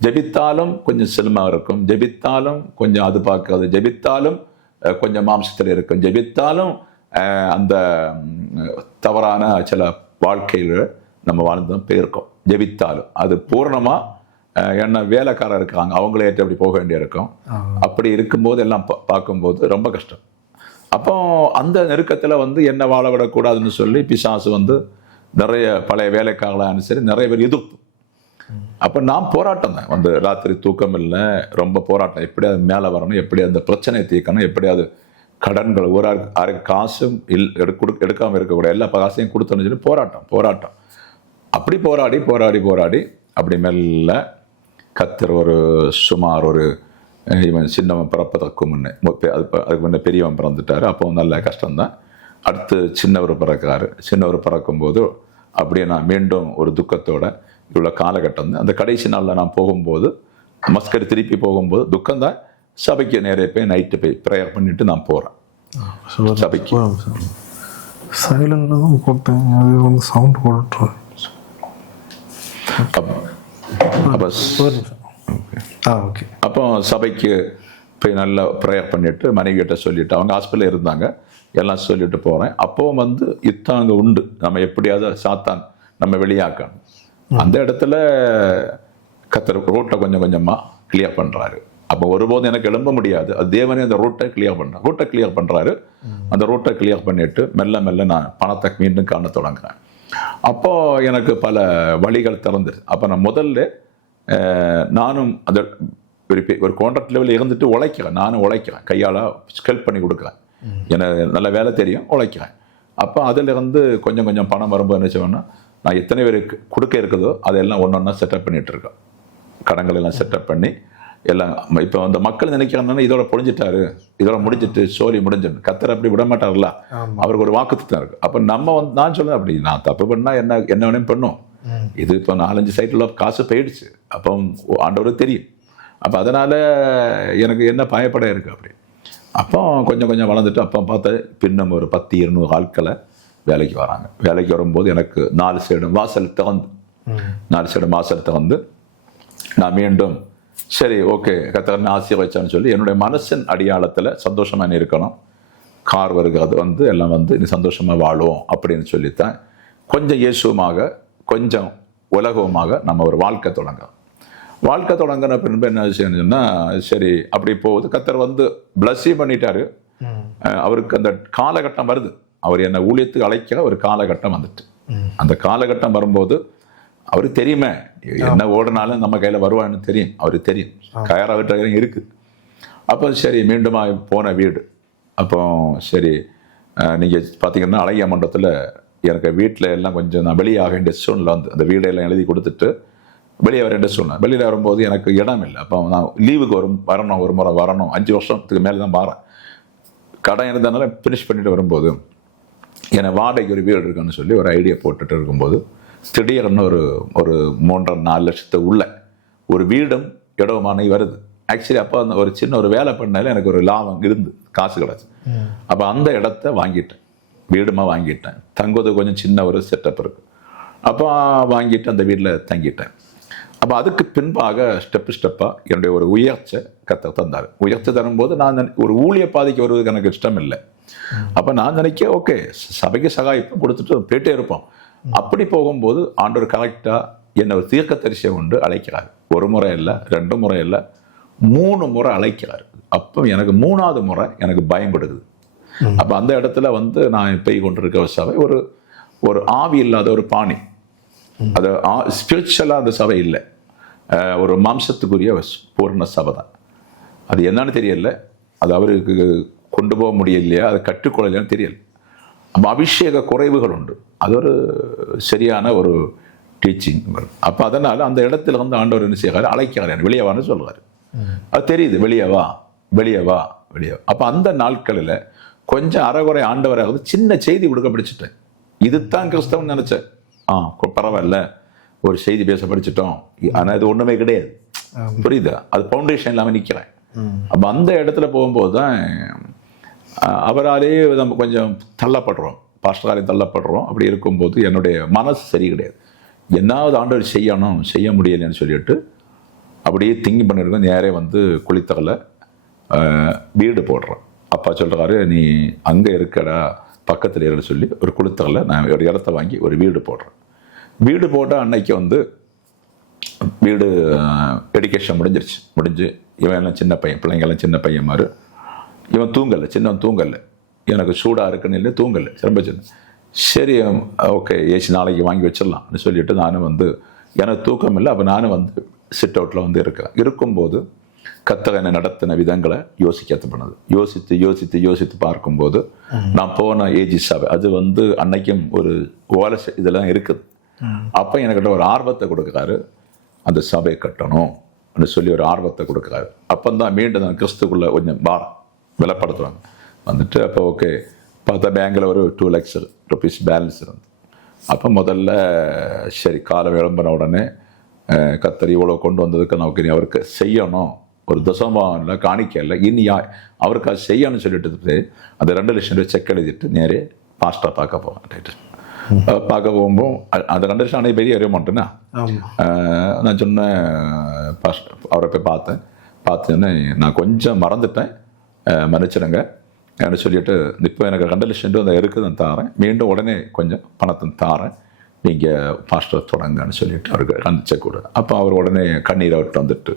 ஜெபித்தாலும் கொஞ்சம் சிரமமாக இருக்கும், ஜெபித்தாலும் கொஞ்சம் அது பார்க்காது, ஜெபித்தாலும் கொஞ்சம் மாம்சத்தில் இருக்கும், ஜெபித்தாலும் அந்த தவறான சில வாழ்க்கையில் நம்ம வாழ்ந்தும் போயிருக்கோம். ஜெபித்தாலும் அது பூரணமாக என்ன வேலைக்காரர் இருக்காங்க, அவங்களே ஏற்ற அப்படி போக வேண்டிய இருக்கும். அப்படி இருக்கும்போது எல்லாம் பார்க்கும்போது ரொம்ப கஷ்டம். அப்போ அந்த நெருக்கத்தில் வந்து என்ன வாழ விடக்கூடாதுன்னு சொல்லி பிசாசு வந்து நிறைய பழைய வேலைக்காரங்களான்னு சரி நிறைய பேர் எதிர்ப்பு. அப்போ நான் போராட்டம் தான் வந்து ராத்திரி தூக்கம் இல்லை, ரொம்ப போராட்டம். எப்படியாவது மேலே வரணும், எப்படியாவது அந்த பிரச்சனையை தீர்க்கணும், எப்படியாவது கடன்கள் ஒரு ஆருக்கு காசும் எடுக்காமல் இருக்கக்கூடாது, எல்லா காசையும் கொடுத்தோன்னு சொல்லி போராட்டம். அப்படி போராடி அப்படி மெல்ல கத்தர் ஒரு சுமார் ஒரு இவன் சின்னவன் பிறப்பதற்கு முன்னே அதுக்கு முன்னே பெரியவன் பிறந்துட்டாரு. அப்போ நல்ல கஷ்டம்தான். அடுத்து சின்னவர் பிறக்கும்போது அப்படியே நான் மீண்டும் ஒரு துக்கத்தோட இவ்வளோ காலகட்டம் தான். அந்த கடைசி நாளில் நான் போகும்போது மஸ்கட் திருப்பி போகும்போது துக்கம்தான். சபைக்கு நேரே போய் நைட்டு போய் ப்ரேயர் பண்ணிட்டு நான் போகிறேன் சபைக்கு. சைலண்டாக போட்டேன், அது வந்து சவுண்ட் போட்டுருவேன். அப்போ சபைக்கு போய் நல்லா ப்ரேயர் பண்ணிட்டு மனைவியிட்ட சொல்லிட்டு, அவங்க ஹாஸ்பிட்டலில் இருந்தாங்க, எல்லாம் சொல்லிட்டு போகிறேன். அப்போவும் வந்து இத்தாங்க உண்டு, நம்ம எப்படியாவது சாத்தான் நம்ம வெளியாக்கணும். அந்த இடத்துல கத்தர் ரோட்டை கொஞ்சம் கொஞ்சமாக கிளியர் பண்ணுறாரு. அப்போ ஒருபோதும் எனக்கு எழும்ப முடியாது, அது தேவனே அந்த ரூட்டை கிளியர் பண்ணுறாரு. அந்த ரூட்டை கிளியர் பண்ணிட்டு மெல்ல நான் பணத்தை மீண்டும் காண தொடங்குறேன். அப்போ எனக்கு பல வழிகள் திறந்துருச்சு. அப்போ நான் முதல்ல நானும் அந்த ஒரு கான்ட்ராக்ட் லெவலில் இருந்துட்டு நானும் உழைக்கிறேன், கையால் ஹெல்ப் பண்ணி கொடுக்குறேன், எனக்கு நல்ல வேலை தெரியும், உழைக்கிறேன். அப்போ அதிலிருந்து கொஞ்சம் பணம் வரும்போது என்ன செய்வேன்னா, நான் எத்தனை பேருக்கு கொடுக்க இருக்குதோ அதெல்லாம் ஒன்றா செட்டப் பண்ணிட்டு இருக்கேன். கடன்கள் எல்லாம் செட்டப் பண்ணி எல்லாம். இப்போ அந்த மக்கள் நினைக்கிறாங்கன்னா இதோட பொழிஞ்சிட்டாரு, இதோட முடிஞ்சிட்டு சோழி முடிஞ்சிட்டு, கத்தர் அப்படி விட மாட்டார்ல, அவருக்கு ஒரு வாக்குத்தான் இருக்கு. அப்போ நம்ம வந்து நான் சொல்லுவேன், அப்படி நான் தப்பு பண்ணா என்ன வேணும் பண்ணும், இது இப்போ 4-5 சைட்டில் காசு போயிடுச்சு, அப்போ ஆண்டவருக்கு தெரியும். அப்போ அதனால எனக்கு என்ன பயப்பட இருக்கு அப்படி. அப்போ கொஞ்சம் வளர்ந்துட்டு அப்போ பார்த்து பின்னும் ஒரு 10-200 ஆட்களை வேலைக்கு வராங்க. வேலைக்கு வரும்போது எனக்கு 4 சைடு வாசல் திறந்து நான் மீண்டும் சரி ஓகே கத்தர்னு ஆசீர்வதிச்சான்னு சொல்லி என்னுடைய மனசின் அடியாளத்தில் சந்தோஷமாக இருக்கணும், கார் வருகிறது வந்து எல்லாம் வந்து நீ சந்தோஷமாக வாழுவோம் அப்படின்னு சொல்லித்தான் கொஞ்சம் இயேசுமாக கொஞ்சம் உலகமாக நம்ம ஒரு வாழ்க்கை தொடங்கின பின்பு என்ன விஷயம்னு சொன்னால், சரி அப்படி போகுது. கத்தர் வந்து பிளஸ்ஸி பண்ணிட்டாரு. அவருக்கு அந்த காலகட்டம் வருது, அவர் என்னை ஊழியத்துக்கு அழைக்கிற ஒரு காலகட்டம் வந்துட்டு. அந்த காலகட்டம் வரும்போது அவருக்கு தெரியுமே, என்ன ஓடினாலும் நம்ம கையில் வருவான்னு தெரியும், அவருக்கு தெரியும், கயரா விட்டு இருக்குது. அப்போ சரி மீண்டுமா போன வீடு. அப்போ சரி நீங்கள் பார்த்தீங்கன்னா அழகிய மண்டபத்தில் எனக்கு வீட்டில் எல்லாம் கொஞ்சம் நான் வெளியாக வேண்டிய சூழ்நிலை வந்து அந்த வீடையெல்லாம் எழுதி கொடுத்துட்டு வெளியே வர வேண்டிய சூழ்நிலை. வெளியில் வரும்போது எனக்கு இடம் இல்லை. அப்போ நான் லீவுக்கு ஒரு முறை வரணும், 5 வருஷத்துக்கு மேலே தான் வரேன். கடன் இருந்ததுனால ஃபினிஷ் பண்ணிட்டு வரும்போது என்னை வாடகைக்கு ஒரு வீடு இருக்குன்னு சொல்லி ஒரு ஐடியா போட்டுட்டு இருக்கும்போது திடீர்னு ஒரு 3.5 லட்சத்து உள்ள ஒரு வீடும் இடவுமானி வருது. ஆக்சுவலி அப்போ அந்த ஒரு சின்ன ஒரு வேலை பண்ணால எனக்கு ஒரு லாபம் இருந்து காசு கிடச்சி. அப்போ அந்த இடத்த வீடுமா வாங்கிட்டேன். தங்குவது கொஞ்சம் சின்ன ஒரு செட்டப் இருக்கு. அப்போ வாங்கிட்டு அந்த வீட்டில் தங்கிட்டேன். அப்போ அதுக்கு பின்பாக ஸ்டெப்பாக என்னுடைய ஒரு உயர்ச்சி கத்த தந்தார். உயர்ச்சி தரும்போது நான் ஒரு ஊழிய பாதைக்கு வருவதுக்கு எனக்கு இஷ்டம் இல்லை. அப்போ நான் நினைக்க ஓகே சபைக்கு சகாயிப்போம் கொடுத்துட்டு போயிட்டே இருப்போம். அப்படி போகும்போது ஆண்டவர் கரெக்டாக என்னை ஒரு தீர்க்கதரிசியை கொண்டு அழைக்கிறார். 1 முறை இல்லை, 2 முறை இல்லை, 3 முறை அழைக்கிறார். அப்போ எனக்கு 3ஆவது முறை எனக்கு பயம் கொடுக்குது. அப்போ அந்த இடத்துல வந்து நான் போய் கொண்டிருக்க சபை ஒரு ஆவி இல்லாத ஒரு பாணி, அது ஸ்பிரிச்சுவலாக அந்த சபை இல்லை, ஒரு மாம்சத்துக்குரிய பூர்ண சபை தான். அது என்னன்னு தெரியல, அது அவருக்கு கொண்டு போக முடியலையா, அதை கற்றுக்கொள்ளலையான்னு தெரியல. அப்போ அபிஷேக குறைவுகள் உண்டு, அது ஒரு சரியான ஒரு டீச்சிங். அப்போ அதனால் அந்த இடத்துல வந்து ஆண்டவர் என்ன செய்கிறாரு, அழைக்கிறார், வெளியே வான்னு சொல்கிறாரு. அது தெரியுது, வெளியே வா. அப்போ அந்த நாட்களில் கொஞ்சம் அறகுறை ஆண்டவராக சின்ன செய்தி கொடுக்க படிச்சுட்டேன். இதுதான் கிறிஸ்தவன் நினச்சேன். பரவாயில்ல ஒரு செய்தி பேச படிச்சுட்டோம், ஆனால் இது ஒன்றுமே கிடையாது. புரியுதா? அது ஃபவுண்டேஷன் இல்லாமல் நிற்கிறேன். அப்போ அந்த இடத்துல போகும்போது தான் அவராலே நம்ம கொஞ்சம் தள்ளப்படுறோம், பாஸ்டராலையும் தள்ளப்படுறோம். அப்படி இருக்கும்போது என்னுடைய மனசு சரி கிடையாது, என்னாவது ஆண்டவர் செய்ய முடியலைன்னு சொல்லிட்டு அப்படியே திங்கி பண்ணியிருக்கோம். நேரே வந்து குளித்தரில் வீடு போடுறேன். அப்பா சொல்கிறாரு, நீ அங்கே இருக்கடா பக்கத்தில் இருன்னு சொல்லி ஒரு குளித்தரில் நான் ஒரு இடத்த வாங்கி ஒரு வீடு போடுறேன். வீடு போட்டால் அன்னைக்கு வந்து வீடு எடிகேஷன் முடிஞ்சு இவன் எல்லாம் சின்ன பையன், பிள்ளைங்கெல்லாம் சின்ன பையன் மாதிரி, இவன் சின்னவன் தூங்கலை. எனக்கு சூடாக இருக்குன்னு இல்லை, தூங்கலை, ரொம்ப சின்ன. சரி ஓகே ஏசி நாளைக்கு வாங்கி வச்சிடலாம்னு சொல்லிட்டு நானும் வந்து எனக்கு தூக்கம் இல்லை. அப்போ நானும் வந்து சிட் அவுட்டில் வந்து இருக்கும்போது கர்த்தர் என்னை நடத்தின விதங்களை யோசிக்க பண்ணது. யோசித்து பார்க்கும்போது நான் போன ஏஜி சபை அது வந்து அன்னைக்கும் ஒரு ஓலை இதெல்லாம் இருக்குது. அப்போ எனக்கிட்ட ஒரு ஆர்வத்தை கொடுக்குறாரு, அந்த சபை கட்டணும் சொல்லி ஒரு ஆர்வத்தை கொடுக்குறாரு. அப்போ தான் மீண்டும் நான் கிறிஸ்துக்குள்ளே கொஞ்சம் விலப்படுத்துவாங்க வந்துட்டு. அப்போ ஓகே பார்த்தா பேங்கில் ஒரு 2 lakhs rupees பேலன்ஸ் இருந்து. அப்போ முதல்ல சரி காலை விளம்பின உடனே கர்த்தர் இவ்வளோ கொண்டு வந்ததுக்கு நமக்கு இனி அவருக்கு செய்யணும், ஒரு தசமபாகம் இல்லை, காணிக்க இல்லை, இனி அவருக்கு அது செய்யணும்னு சொல்லிட்டு அந்த 2 லட்சம் ரூபாய் செக் எழுதிட்டு நேரே பாஸ்டரை பார்க்க போவேன். ரைட்டு பார்க்க போகும்போது அந்த 2 லட்சம் அன்னைக்கு பெரிய அறிய மாட்டேன்னா நான் சொன்னேன் பாஸ்டர் அவரை போய் பார்த்தேன்னு நான் கொஞ்சம் மறந்துட்டேன், மன்னிச்சிடுங்க சொல்லிட்டு இப்போ எனக்கு 2 லட்சம் ரூபா இருக்குது நான் தாரேன், மீண்டும் உடனே கொஞ்சம் பணத்தை தாரேன், நீங்கள் பாஸ்டர் தொடங்கன்னு சொல்லிட்டு அவருக்கு கண்டிச்ச கூட. അപ്പോൾ അവർ ഉടനെ കണ്ണീരോട്ട് വന്നിട്ട്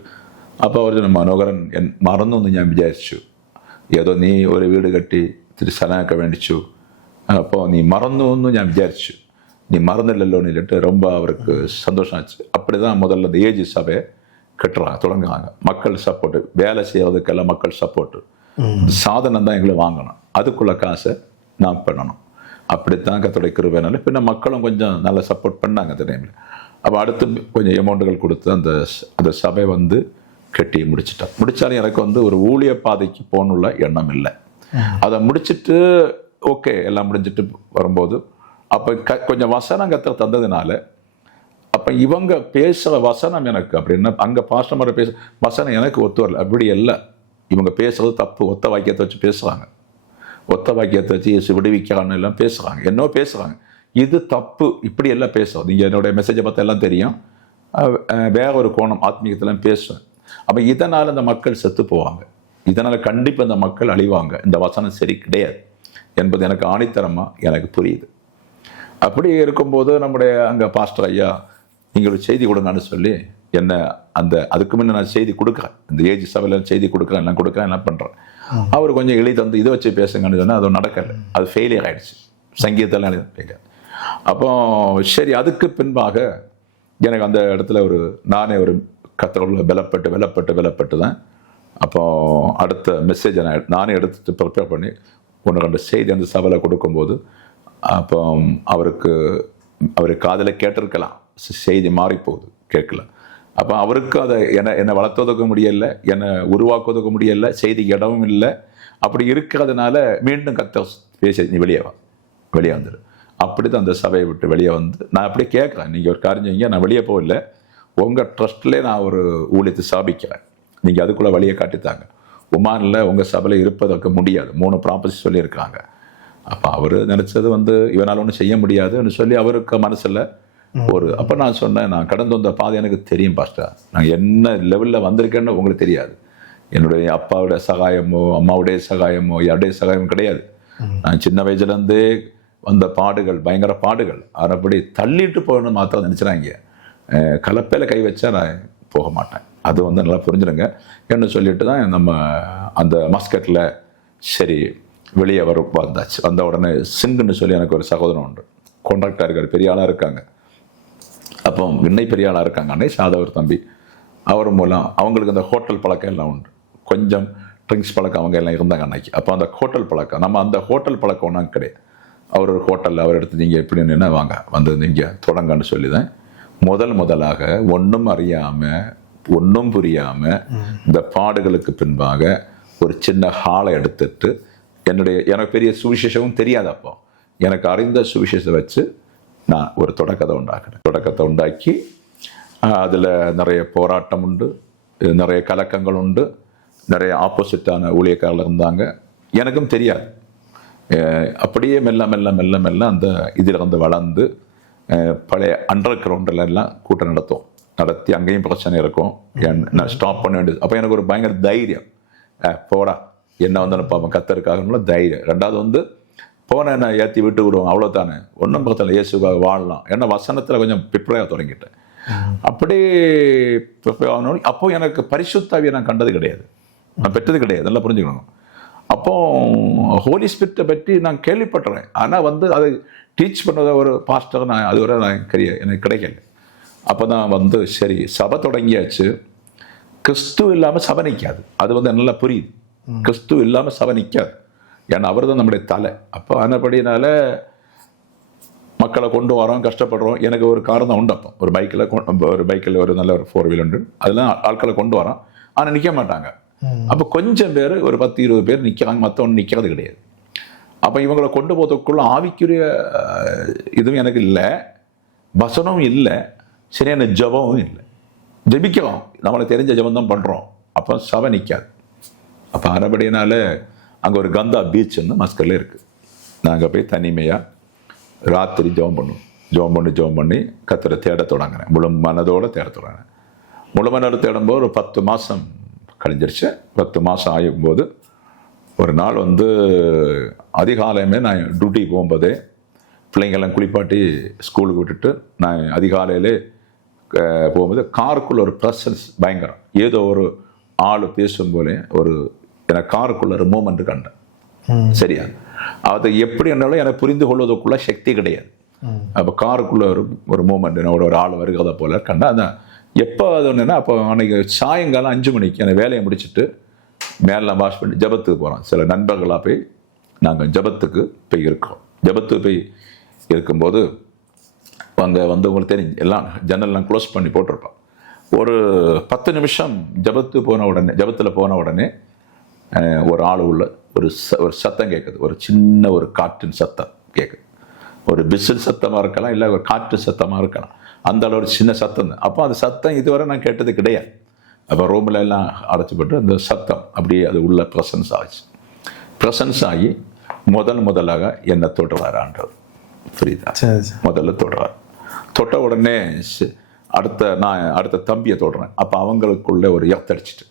അപ്പോൾ അവർ മനോഹരൻ മറന്നു എന്ന് ഞാൻ വിചാരിച്ചു. ഏതോ നീ ഒരു വീട് കെട്ടി ഇത്തിരി സ്ഥലമൊക്കെ മേടിച്ചു, അപ്പോൾ നീ മറന്നു എന്ന് ഞാൻ വിചാരിച്ചു, நீ மறந்துடலோன்னு சொல்லிட்டு ரொம்ப அவருக்கு சந்தோஷம் ஆச்சு. அப்படி தான் முதல்ல இந்த ஏஜி சபையை கட்டுறாங்க, தொடங்குறாங்க. மக்கள் சப்போர்ட்டு, வேலை செய்யறதுக்கெல்லாம் மக்கள் சப்போர்ட்டு, சாதனம் தான் எங்களை வாங்கணும், அதுக்குள்ள காசை நான் பண்ணணும். அப்படித்தான் கர்த்தருடைய கிருபையினால பின்ன மக்களும் கொஞ்சம் நல்லா சப்போர்ட் பண்ணாங்க அந்த டைமில். அப்போ அடுத்து கொஞ்சம் அமௌண்ட்டுகள் கொடுத்து அந்த சபை வந்து கட்டி முடிச்சாலும் எனக்கு வந்து ஒரு ஊழிய பாதைக்கு போகணுள்ள எண்ணம் இல்லை. அதை முடிச்சுட்டு ஓகே எல்லாம் முடிஞ்சிட்டு வரும்போது அப்போ கொஞ்சம் வசனம் கர்த்தர் தந்ததுனால அப்போ இவங்க பேசுகிற வசனம் எனக்கு அப்படின்னா அங்கே பாஸ்டர் பேச வசனம் எனக்கு ஒத்து வரல. அப்படி இல்லை, இவங்க பேசுறது தப்பு, ஒத்த வாக்கியத்தை வச்சு பேசுகிறாங்க, ஒத்த வாக்கியத்தை வச்சு இயேசு விடுவிக்கிறான்னு எல்லாம் பேசுகிறாங்க, என்னோ பேசுகிறாங்க, இது தப்பு, இப்படி எல்லாம் பேசுவோம். நீங்கள் என்னுடைய மெசேஜை பார்த்து எல்லாம் தெரியும், வேற ஒரு கோணம் ஆத்மீகத்தெல்லாம் பேசுவேன். அப்போ இதனால் இந்த மக்கள் செத்து போவாங்க, இதனால் கண்டிப்பாக இந்த மக்கள் அழிவாங்க, இந்த வசனம் சரி கிடையாது என்பது எனக்கு ஆணித்தரமாக எனக்கு புரியுது. அப்படி இருக்கும்போது நம்முடைய அங்கே பாஸ்டர் ஐயா நீங்கள் ஒரு செய்தி கொடுங்கன்னு சொல்லி என்ன அதுக்கு முன்னே நான் செய்தி கொடுக்குறேன், இந்த ஏஜி சபையில் செய்தி கொடுக்குறேன், எல்லாம் பண்ணுறேன். அவர் கொஞ்சம் எழுதி தந்து இதை வச்சு பேசுங்கன்னு சொன்னால் அது நடக்கலை, அது ஃபெயிலியர் ஆகிடுச்சு, சங்கீதத்தெல்லாம் எழுதி. அப்போ சரி அதுக்கு பின்பாக எனக்கு அந்த இடத்துல நானே ஒரு கர்த்தருக்குள்ள பலப்பட்டு தான் அப்போ அடுத்த மெசேஜை நானே எடுத்துட்டு ப்ரிப்பேர் பண்ணி 1-2 செய்தி அந்த சபையில் கொடுக்கும்போது அப்போ அவருக்கு காதில் கேட்டிருக்கலாம், செய்தி மாறிப்போகுது, கேட்கல. அப்போ அவருக்கு அதை என்னை வளர்த்ததுக்க முடியலை, என்னை உருவாக்குவதுக்க முடியலை, செய்தி இடமும் இல்லை. அப்படி இருக்கிறதுனால மீண்டும் கர்த்தர் பேச நீ வெளியே வந்துடு. அப்படி தான் அந்த சபையை விட்டு வெளியே வந்து நான் அப்படி கேட்குறேன், நீங்கள் ஒரு காரியம் செய்யுங்க, நான் வெளியே போகல, உங்கள் ட்ரஸ்ட்லேயே நான் ஒரு ஊழியத்தை ஸ்தாபிக்கிறேன், நீங்கள் அதுக்குள்ளே வழியை காட்டித்தாங்க, உமானில் உங்கள் சபையில் இருப்பதற்கு முடியாது, 3 ப்ராப்பர்ட்டி சொல்லியிருக்காங்க. அப்போ அவர் நினச்சது வந்து இவனால் ஒன்றும் செய்ய முடியாதுன்னு சொல்லி அவருக்கு மனசில் அப்போ நான் சொன்னேன், நான் கடந்து வந்த பாதை எனக்கு தெரியும் பாஸ்டர், நான் என்ன லெவலில் வந்திருக்கேன்னு உங்களுக்கு தெரியாது, என்னுடைய அப்பாவுடைய சகாயமோ அம்மாவுடைய சகாயமோ யாருடைய சகாயமும் கிடையாது. நான் சின்ன வயசுலேருந்தே வந்த பாடுகள், பயங்கர பாடுகள், அப்படி தள்ளிட்டு போகணும்னு மாத்திரம் நினச்சிடாங்க, கலப்பையில் கை வச்சா நான் போக மாட்டேன், அது வந்து நல்லா புரிஞ்சுடுங்க என்ன சொல்லிட்டு தான் நம்ம அந்த மஸ்கட்டில் சரி வெளியே வந்தாச்சு. வந்த உடனே சிங்குன்னு சொல்லி எனக்கு ஒரு சகோதரன் உண்டு, கான்ட்ராக்டாக இருக்கார், பெரிய ஆளாக இருக்காங்க. அப்போ இன்னை பெரிய ஆளாக இருக்காங்க, அன்னை சாதவர் தம்பி, அவர் மூலம் அவங்களுக்கு அந்த ஹோட்டல் பழக்கம் எல்லாம் உண்டு, கொஞ்சம் ட்ரிங்க்ஸ் பழக்கம் அவங்க எல்லாம் இருந்தாங்க அன்னைக்கு. அப்போ அந்த ஹோட்டல் பழக்கம் நம்ம அந்த ஹோட்டல் பழக்கம் ஒன்றும் கிடையாது. அவர் ஒரு ஹோட்டலில் அவர் எடுத்து நீங்கள் எப்படின்னு என்ன வாங்க வந்து நீங்கள் தொடங்கன்னு சொல்லி தான் முதலாக ஒன்றும் அறியாமல் ஒன்றும் புரியாமல் இந்த பாடுகளுக்கு பின்பாக ஒரு சின்ன ஹாலை எடுத்துட்டு எனக்கு பெரிய சுவிசேஷமும் தெரியாது. அப்போ எனக்கு அறிந்த சுவிசேஷத்தை வச்சு நான் ஒரு தொடக்கத்தை உண்டாக்கி அதில் நிறைய போராட்டம் உண்டு, நிறைய கலக்கங்கள் உண்டு, நிறைய ஆப்போசிட்டான ஊழியக்காரர்கள் இருந்தாங்க, எனக்கும் தெரியாது. அப்படியே மெல்ல அந்த இதில் வந்து வளர்ந்து பழைய அண்டர் கிரவுண்டில் எல்லாம் கூட்டம் நடத்தி அங்கேயும் பிரச்சனை இருக்கும், நான் ஸ்டாப் பண்ண வேண்டியது. அப்போ எனக்கு ஒரு பயங்கர தைரியம், போடா என்ன வந்து பார்ப்பேன், கத்தருக்காக தைரியம். 2வது வந்து போன என்ன ஏற்றி விட்டு விடுவோம், அவ்வளோதானே, ஒன்றும் பிரச்சனை, இயேசுக்காக வாழலாம், ஏன்னா வசனத்தில் கொஞ்சம் பிப்ரையாக தொடங்கிட்டேன். அப்படி அப்போ எனக்கு பரிசுத்தாவியை நான் கண்டது கிடையாது, நான் பெற்றது கிடையாது, நல்லா புரிஞ்சுக்கணும். அப்போ ஹோலி ஸ்பிரிட்டை பற்றி நான் கேள்விப்பட்டுறேன், ஆனால் வந்து அதை டீச் பண்ணுறத ஒரு பாஸ்டர் நான் அதுவரை நான் எனக்கு கிடைக்கல. அப்போ தான் வந்து சரி சபை தொடங்கியாச்சு, கிறிஸ்து இல்லாமல் சபை நிற்காது. அது வந்து நல்லா புரியுது, கிறிஸ்து இல்லாமல் சபை நிற்காது. ஏன்னா அவர் தான் நம்முடைய தலை. அப்போ அதன்படினால மக்களை கொண்டு வரோம், கஷ்டப்படுறோம். எனக்கு ஒரு காரணம் உண்டு. அப்போ ஒரு பைக்கில் ஒரு நல்ல ஒரு 4 வீல் உண்டு, அதெல்லாம் ஆட்களை கொண்டு வரோம். ஆனால் நிற்க மாட்டாங்க. அப்போ கொஞ்சம் பேர் ஒரு 10-20 பேர் நிற்கிறாங்க, மற்றவங்க நிற்கிறது கிடையாது. அப்போ இவங்களை கொண்டு போகிறதுக்குள்ள ஆவிக்குரிய இதுவும் எனக்கு இல்லை, வசனமும் இல்லை, சரியான ஜபமும் இல்லை. ஜபிக்கிறோம், நம்மளை தெரிஞ்ச ஜபம் தான் பண்ணுறோம். அப்போ சபை நிற்காது. அப்போ அரைபடினால அங்கே ஒரு கந்தா பீச்சுன்னு மஸ்கல்ல இருக்குது. நாங்கள் போய் தனிமையாக ராத்திரி ஜெபம் பண்ணி கர்த்தரை தேட தொடங்கினேன். முழு மனதோடு தேட தொடங்கினேன். முழு மனதோடு தேடும்போது ஒரு 10 மாதம் கழிஞ்சிருச்சு. 10 மாதம் ஆகும்போது ஒரு நாள் வந்து அதிகாலையுமே நான் டியூட்டி போகும்போதே பிள்ளைங்கெல்லாம் குளிப்பாட்டி ஸ்கூலுக்கு விட்டுட்டு நான் அதிகாலையிலே போகும்போது காருக்குள்ள ஒரு ப்ரெசன்ஸ் பயங்கரம். ஏதோ ஒரு ஆள் பேசும் போலே எனக்கு காருக்குள்ள ஒரு மூமெண்ட் கண்டேன். சரியா, அது எப்படி இருந்தாலும் எனக்கு புரிந்து கொள்வதற்குள்ள சக்தி கிடையாது. அப்போ காருக்குள்ள ஒரு மூமெண்ட், என்னோட ஒரு ஆள் வருகிறத போல கண்டேன். அதான் எப்போ அது ஒன்றுன்னா, அப்போ அன்றைக்கி சாயங்காலம் 5 மணிக்கு அந்த வேலையை முடிச்சுட்டு மேலே வாஷ் பண்ணி ஜபத்துக்கு போகிறோம். சில நண்பர்களாக போய் நாங்கள் ஜபத்துக்கு போய் இருக்கோம். ஜபத்துக்கு போய் இருக்கும்போது அங்கே வந்து உங்களுக்கு தெரிஞ்சு எல்லாம் ஜன்னல்லாம் க்ளோஸ் பண்ணி போட்டிருப்போம். ஒரு 10 நிமிஷம் ஜபத்தில் போன உடனே ஒரு ஆள் உள்ள ஒரு சத்தம் கேட்குது. ஒரு சின்ன ஒரு காற்றின் சத்தம் கேட்குது. ஒரு பிசில் சத்தமாக இருக்கலாம், இல்லை ஒரு காற்று சத்தமாக இருக்கலாம். அந்த அளவு ஒரு சின்ன சத்தம் தான். அப்போ அந்த சத்தம் இதுவரை நான் கேட்டது கிடையாது. அப்போ ரூமில் எல்லாம் அடைச்சிப்பட்டு அந்த சத்தம் அப்படியே அது உள்ள ப்ரெசன்ஸ் ஆகி முதலாக என்னை தொடுறாரு ஆண்டவர். புரியுதா? முதல்ல தொட்ட உடனே அடுத்த தம்பியை தொடுறேன். அப்போ அவங்களுக்குள்ள ஒரு எர்த்தடிச்சிட்டு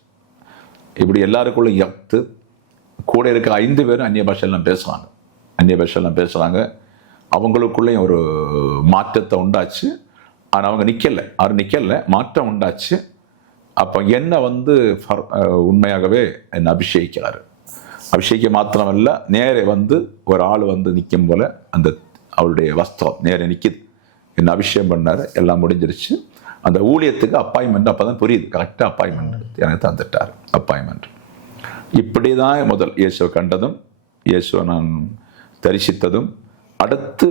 இப்படி எல்லாருக்குள்ள எர்த்து கூட இருக்க 5 பேரும் அந்நிய பாஷையெல்லாம் பேசுகிறாங்க. அவங்களுக்குள்ளேயும் ஒரு மாற்றத்தை உண்டாச்சு. ஆனால் அவங்க நிற்கலை, மாற்றம் உண்டாச்சு. அப்போ என்னை வந்து உண்மையாகவே என்னை அபிஷேகிக்கிறாரு. அபிஷேக மாத்திரமல்ல, நேரே வந்து ஒரு ஆள் வந்து நிற்கும் போல அந்த அவருடைய வஸ்திரம் நேரே நிற்கிது. என்னை அபிஷேகம் பண்ணார். எல்லாம் முடிஞ்சிருச்சு. அந்த ஊழியத்துக்கு அப்பாயின்மெண்ட் அப்போ தான் புரியுது. கரெக்டாக அப்பாயின்மெண்ட் எனக்கு தந்துட்டார். அப்பாயின்மெண்ட் இப்படி தான் முதல் இயேசுவை கண்டதும், இயேசுவை நான் தரிசித்ததும், அடுத்து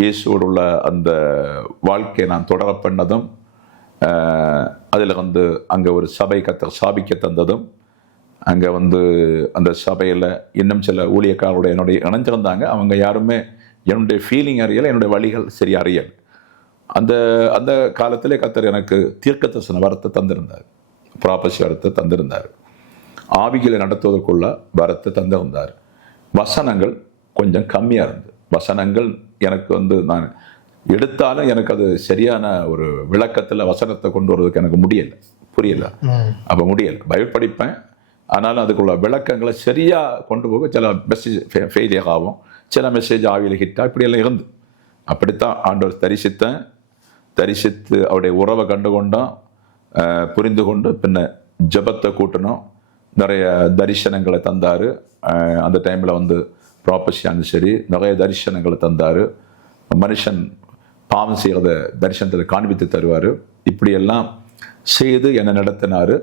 இயேசுவோடு உள்ள அந்த வாழ்க்கையை நான் தொடர பண்ணதும், அதில் வந்து அங்கே ஒரு சபை ஸ்தாபிக்க தந்ததும், அங்கே வந்து அந்த சபையில் இன்னும் சில ஊழியக்காரருடைய என்னுடைய இணைஞ்சிருந்தாங்க. அவங்க யாருமே என்னுடைய ஃபீலிங் அறியலை, என்னுடைய வழிகள் சரி அறியல். அந்த காலத்திலே கர்த்தர் எனக்கு தீர்க்கதரிசன வரத்தை தந்திருந்தார், ப்ராபசி வரத்தை தந்திருந்தார், ஆவிகளை நடத்துவதற்குள்ள வரத்தை தந்திருந்தார். வசனங்கள் கொஞ்சம் கம்மியாக இருந்தது. வசனங்கள் எனக்கு வந்து நான் எடுத்தாலும் எனக்கு அது சரியான ஒரு விளக்கத்தில் வசனத்தை கொண்டு வருவதற்கு எனக்கு புரியல. அப்போ முடியலை. பைபிள் படிப்பேன், ஆனாலும் அதுக்குள்ள விளக்கங்களை சரியாக கொண்டு போக சில மெசேஜ் ஃபெயிலியர் ஆகும், சில மெசேஜ் ஆவியில் ஹிட்டாக இப்படியெல்லாம் இருந்து அப்படித்தான் ஆண்டவர் தரிசித்து அவருடைய உறவை கண்டுகொண்டோம், புரிந்து கொண்டு பின்ன ஜபத்தை கூட்டணும். நிறைய தரிசனங்களை தந்தார். அந்த டைமில் வந்து ப்ராப்பர்சியானது சரி, நிறைய தரிசனங்களை தந்தார். மனுஷன் பாவம் செய்கிறத தரிசனத்தில் காண்பித்து தருவார். இப்படியெல்லாம் செய்து என்னை நடத்தினார்.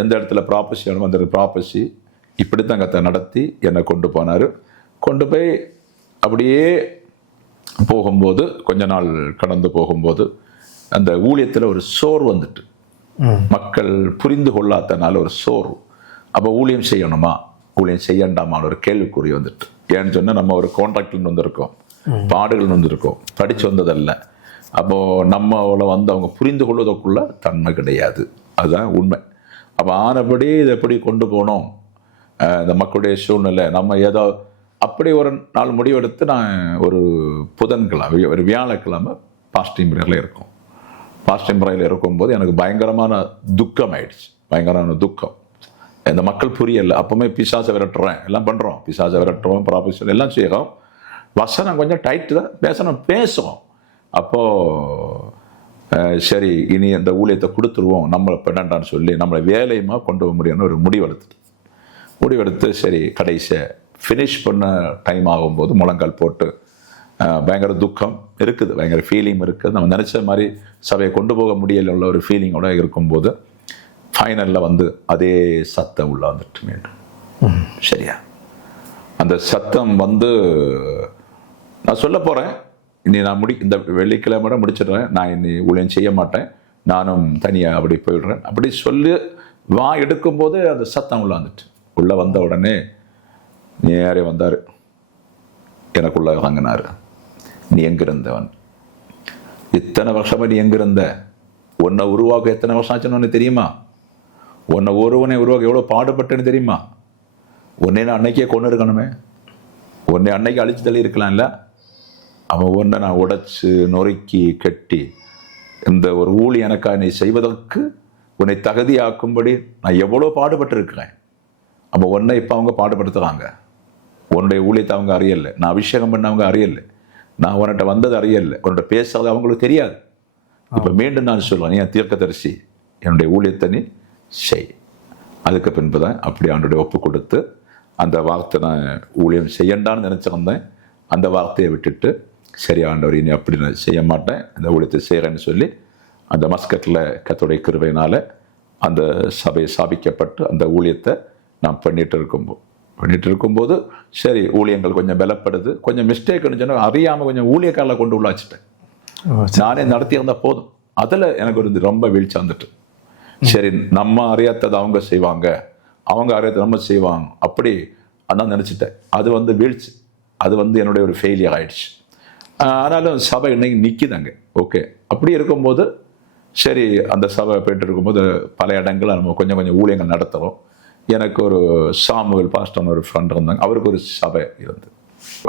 எந்த இடத்துல ப்ராப்பர்சி வேணுமோ அந்த ப்ராப்பர்சி இப்படித்தான் கத்தை நடத்தி என்னை கொண்டு போனார். கொண்டு போய் அப்படியே போகும்போது, கொஞ்ச நாள் கடந்து போகும்போது அந்த ஊழியத்தில் ஒரு சோர்வு வந்துட்டு, மக்கள் புரிந்து கொள்ளாதனால ஒரு சோர்வு. அப்போ ஊழியம் செய்யணுமா, ஊழியம் செய்யண்டாமான்னு ஒரு கேள்விக்குறி வந்துட்டு. ஏன்னு சொன்னால் நம்ம ஒரு கான்ட்ராக்ட்ல வந்திருக்கோம், பாடுகள் வந்திருக்கோம், படித்து வந்ததல்ல. அப்போது நம்மளை வந்து அவங்க புரிந்து கொள்வதற்குள்ள தன்மை கிடையாது. அதுதான் உண்மை. அப்போ ஆனபடி இதை எப்படி கொண்டு போனோம், இந்த மக்களுடைய சூழ்நிலை நம்ம ஏதோ அப்படி ஒரு நாள் முடிவெடுத்து நான் ஒரு புதன்கிழமை ஒரு வியாழக்கிழமை பாஸ்டிங் பிரேயரில் இருக்கும். பாஸ்டிங் பிரேயரில் இருக்கும்போது எனக்கு பயங்கரமான துக்கம் ஆயிடுச்சு. பயங்கரமான துக்கம். இந்த மக்கள் புரியலை. அப்போவுமே பிசாசை விரட்டுறேன், எல்லாம் பண்ணுறோம், பிசாசை விரட்டுறோம், ப்ராஃபஸர் எல்லாம் செய்கிறோம். வசனம் கொஞ்சம் டைட்டு தான் பேசுவோம். அப்போது சரி இனி அந்த ஊழியத்தை கொடுத்துருவோம், நம்மளை பெண்ணான்னு சொல்லி நம்மளை வேலையுமா கொண்டு போக முடியும்னு ஒரு முடிவு எடுத்துட்டு முடிவெடுத்து சரி கடைசியை ஃபினிஷ் பண்ண டைம் ஆகும்போது முழங்கால் போட்டு பயங்கர துக்கம் இருக்குது, பயங்கர ஃபீலிங் இருக்குது. நம்ம நினச்ச மாதிரி சபையை கொண்டு போக முடியல உள்ள ஒரு ஃபீலிங்கோட இருக்கும்போது ஃபைனலில் வந்து அதே சத்தம் உள்ள வந்துட்டு மீண்டும். சரியா? அந்த சத்தம் வந்து நான் சொல்ல போகிறேன், இனி நான் இந்த வெள்ளிக்கிழமை முடிச்சிடுறேன், நான் இனி ஊழியம் செய்ய மாட்டேன், நானும் தனியாக அப்படி போயிடுறேன் அப்படி சொல்லி வா எடுக்கும்போது அந்த சத்தம் உள்ள வந்துட்டு. உள்ளே வந்த உடனே நேரே வந்தார், எனக்குள்ள வாங்கினார். நீ எங்கிருந்தவன்? இத்தனை வருஷமா நீ எங்கிருந்த? உன்னை உருவாக்க எத்தனை வருஷம் ஆச்சுன்னு உனக்கு தெரியுமா? உன்னை ஒருவனை உருவாக்க எவ்வளோ பாடுபட்டேன்னு தெரியுமா? உன்னை நான் அன்னைக்கே கொண்டு இருக்கணுமே, உன்னை அன்னைக்கு அழிச்சு தள்ளி இருக்கலாம்ல. அவன் ஒன்றை நான் உடைச்சு நொறுக்கி கட்டி இந்த ஒரு ஊழி எனக்காக நீ செய்வதற்கு உன்னை தகுதியாக்கும்படி நான் எவ்வளோ பாடுபட்டு இருக்கிறேன். அப்போ உன்னை இப்போ அவங்க பாடுபடுத்துகிறாங்க. உன்னுடைய ஊழியத்தை அவங்க அறியலை, நான் அபிஷேகம் பண்ணவங்க அறியலை, நான் உன்கிட்ட வந்தது அறியலை, உன்கிட்ட பேசுறது அவங்களுக்கு தெரியாது. இப்போ மீண்டும் நான் சொல்லுவேன், நீ தீர்க்கதரிசி, என்னுடைய ஊழியத்தை நீ செய். அதுக்கு பின்பு தான் அப்படி அவனுடைய ஒப்பு கொடுத்து அந்த வார்த்தை நான் ஊழியம் செய்யண்டான்னு நினச்சிருந்தேன். அந்த வார்த்தையை விட்டுட்டு சரி ஆண்டவர் இனி அப்படி நான் செய்ய மாட்டேன், இந்த ஊழியத்தை செய்கிறேன்னு சொல்லி அந்த மஸ்கட்டில் கர்த்தருடைய கிருபையினால் அந்த சபை ஸ்தாபிக்கப்பட்டு அந்த ஊழியத்தை நான் பண்ணிட்டு இருக்கும்போது சரி ஊழியங்கள் கொஞ்சம் பலப்படுது, கொஞ்சம் மிஸ்டேக்னு சொன்னால் அறியாமல் கொஞ்சம் ஊழியக்காரில் கொண்டு உள்ள வச்சுட்டேன். நானே நடத்தியிருந்தால் போதும். அதில் எனக்கு ஒரு ரொம்ப வீழ்ச்சி வந்துட்டு, சரி நம்ம அறியாததை அவங்க செய்வாங்க, அவங்க அறியாத நம்ம செய்வாங்க, அப்படி அதான் நினச்சிட்டேன். அது வந்து வீழ்ச்சி, அது வந்து என்னுடைய ஒரு ஃபெயிலியர் ஆயிடுச்சு. ஆனாலும் சபை இன்னைக்கு நிற்கிதாங்க. ஓகே, அப்படி இருக்கும்போது சரி அந்த சபை போயிட்டு இருக்கும்போது பல இடங்களில் நம்ம கொஞ்சம் கொஞ்சம் ஊழியங்கள் நடத்துகிறோம். எனக்கு ஒரு சாமுவேல் பாஸ்டர்னு ஒரு ஃப்ரெண்ட் இருந்தாங்க, அவருக்கு ஒரு சபை இருந்து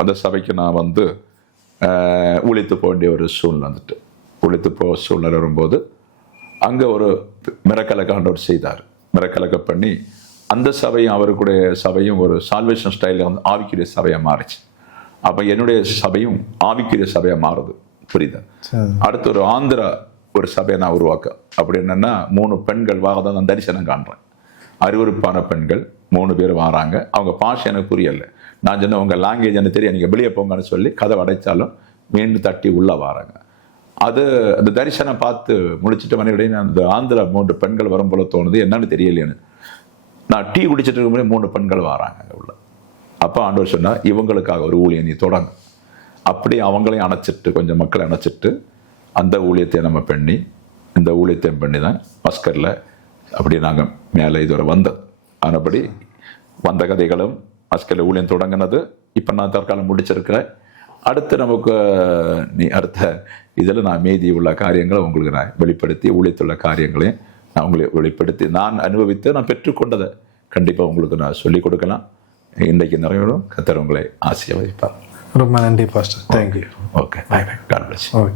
அந்த சபைக்கு நான் வந்து ஊழித்து போக வேண்டிய ஒரு சூழ்நிலை வந்துட்டு, ஊழித்து போக சூழ்நிலை வரும்போது அங்கே ஒரு மிரக்கலக்க ஆண்டவர் செய்தார். மிரக்கலக்க பண்ணி அந்த சபையும் அவருக்குடைய சபையும் ஒரு சால்வேஷன் ஸ்டைலில் வந்து ஆவிக்குரிய சபையாக மாறிச்சு. அப்போ என்னுடைய சபையும் ஆவிக்குரிய சபையாக மாறுது. புரியுதா? அடுத்து ஒரு ஆந்திரா ஒரு சபையை நான் உருவாக்க. அப்படி என்னன்னா 3 பெண்கள் வாரதான் நான் தரிசனம் காண்றேன். அறிவுறுப்பான பெண்கள் 3 பேர் வராங்க. அவங்க பாஷை எனக்கு புரியல. நான் சொன்ன உங்கள் லாங்குவேஜ் எனக்கு தெரியும், நீங்கள் வெளியே போங்கன்னு சொல்லி கதவை அடைச்சாலும் மீண்டும் தட்டி உள்ளே வராங்க. அது அந்த தரிசனம் பார்த்து முடிச்சுட்டு மனைவிடையே அந்த ஆந்திரா 3 பெண்கள் வரும் போல தோணுது, என்னன்னு தெரியலைன்னு. நான் டீ குடிச்சிட்டு இருக்கும்போது 3 பெண்கள் வராங்க உள்ள. அப்போ ஆண்டவர் சொன்னா இவங்களுக்காக ஒரு ஊழியம் நீ தொடங்க. அப்படி அவங்களையும் அணைச்சிட்டு கொஞ்சம் மக்களை அணைச்சிட்டு அந்த ஊழியத்தை நம்ம பண்ணி இந்த ஊழியத்தை பண்ணி தான் மஸ்கரில் அப்படி நாங்கள் மேலே இதுவரை வந்தது. ஆனபடி வந்த கதைகளும் மஸ்கரில் ஊழியம் தொடங்கினது. இப்போ நான் தற்காலம் முடிச்சிருக்கிறேன். அடுத்து நமக்கு அடுத்த இதில் நான் மீதி உள்ள காரியங்களை உங்களுக்கு நான் வெளிப்படுத்தி ஊழியத்துள்ள காரியங்களையும் நான் உங்களுக்கு வெளிப்படுத்தி நான் அனுபவித்து நான் பெற்றுக்கொண்டதை கண்டிப்பாக உங்களுக்கு நான் சொல்லிக் கொடுக்கலாம். இன்றைக்கு நிறைவேறும். கர்த்தர் உங்களை ஆசீர்வதிப்பார். ரொம்ப நன்றி pastor. Thank you. Okay, bye bye. God bless. Okay.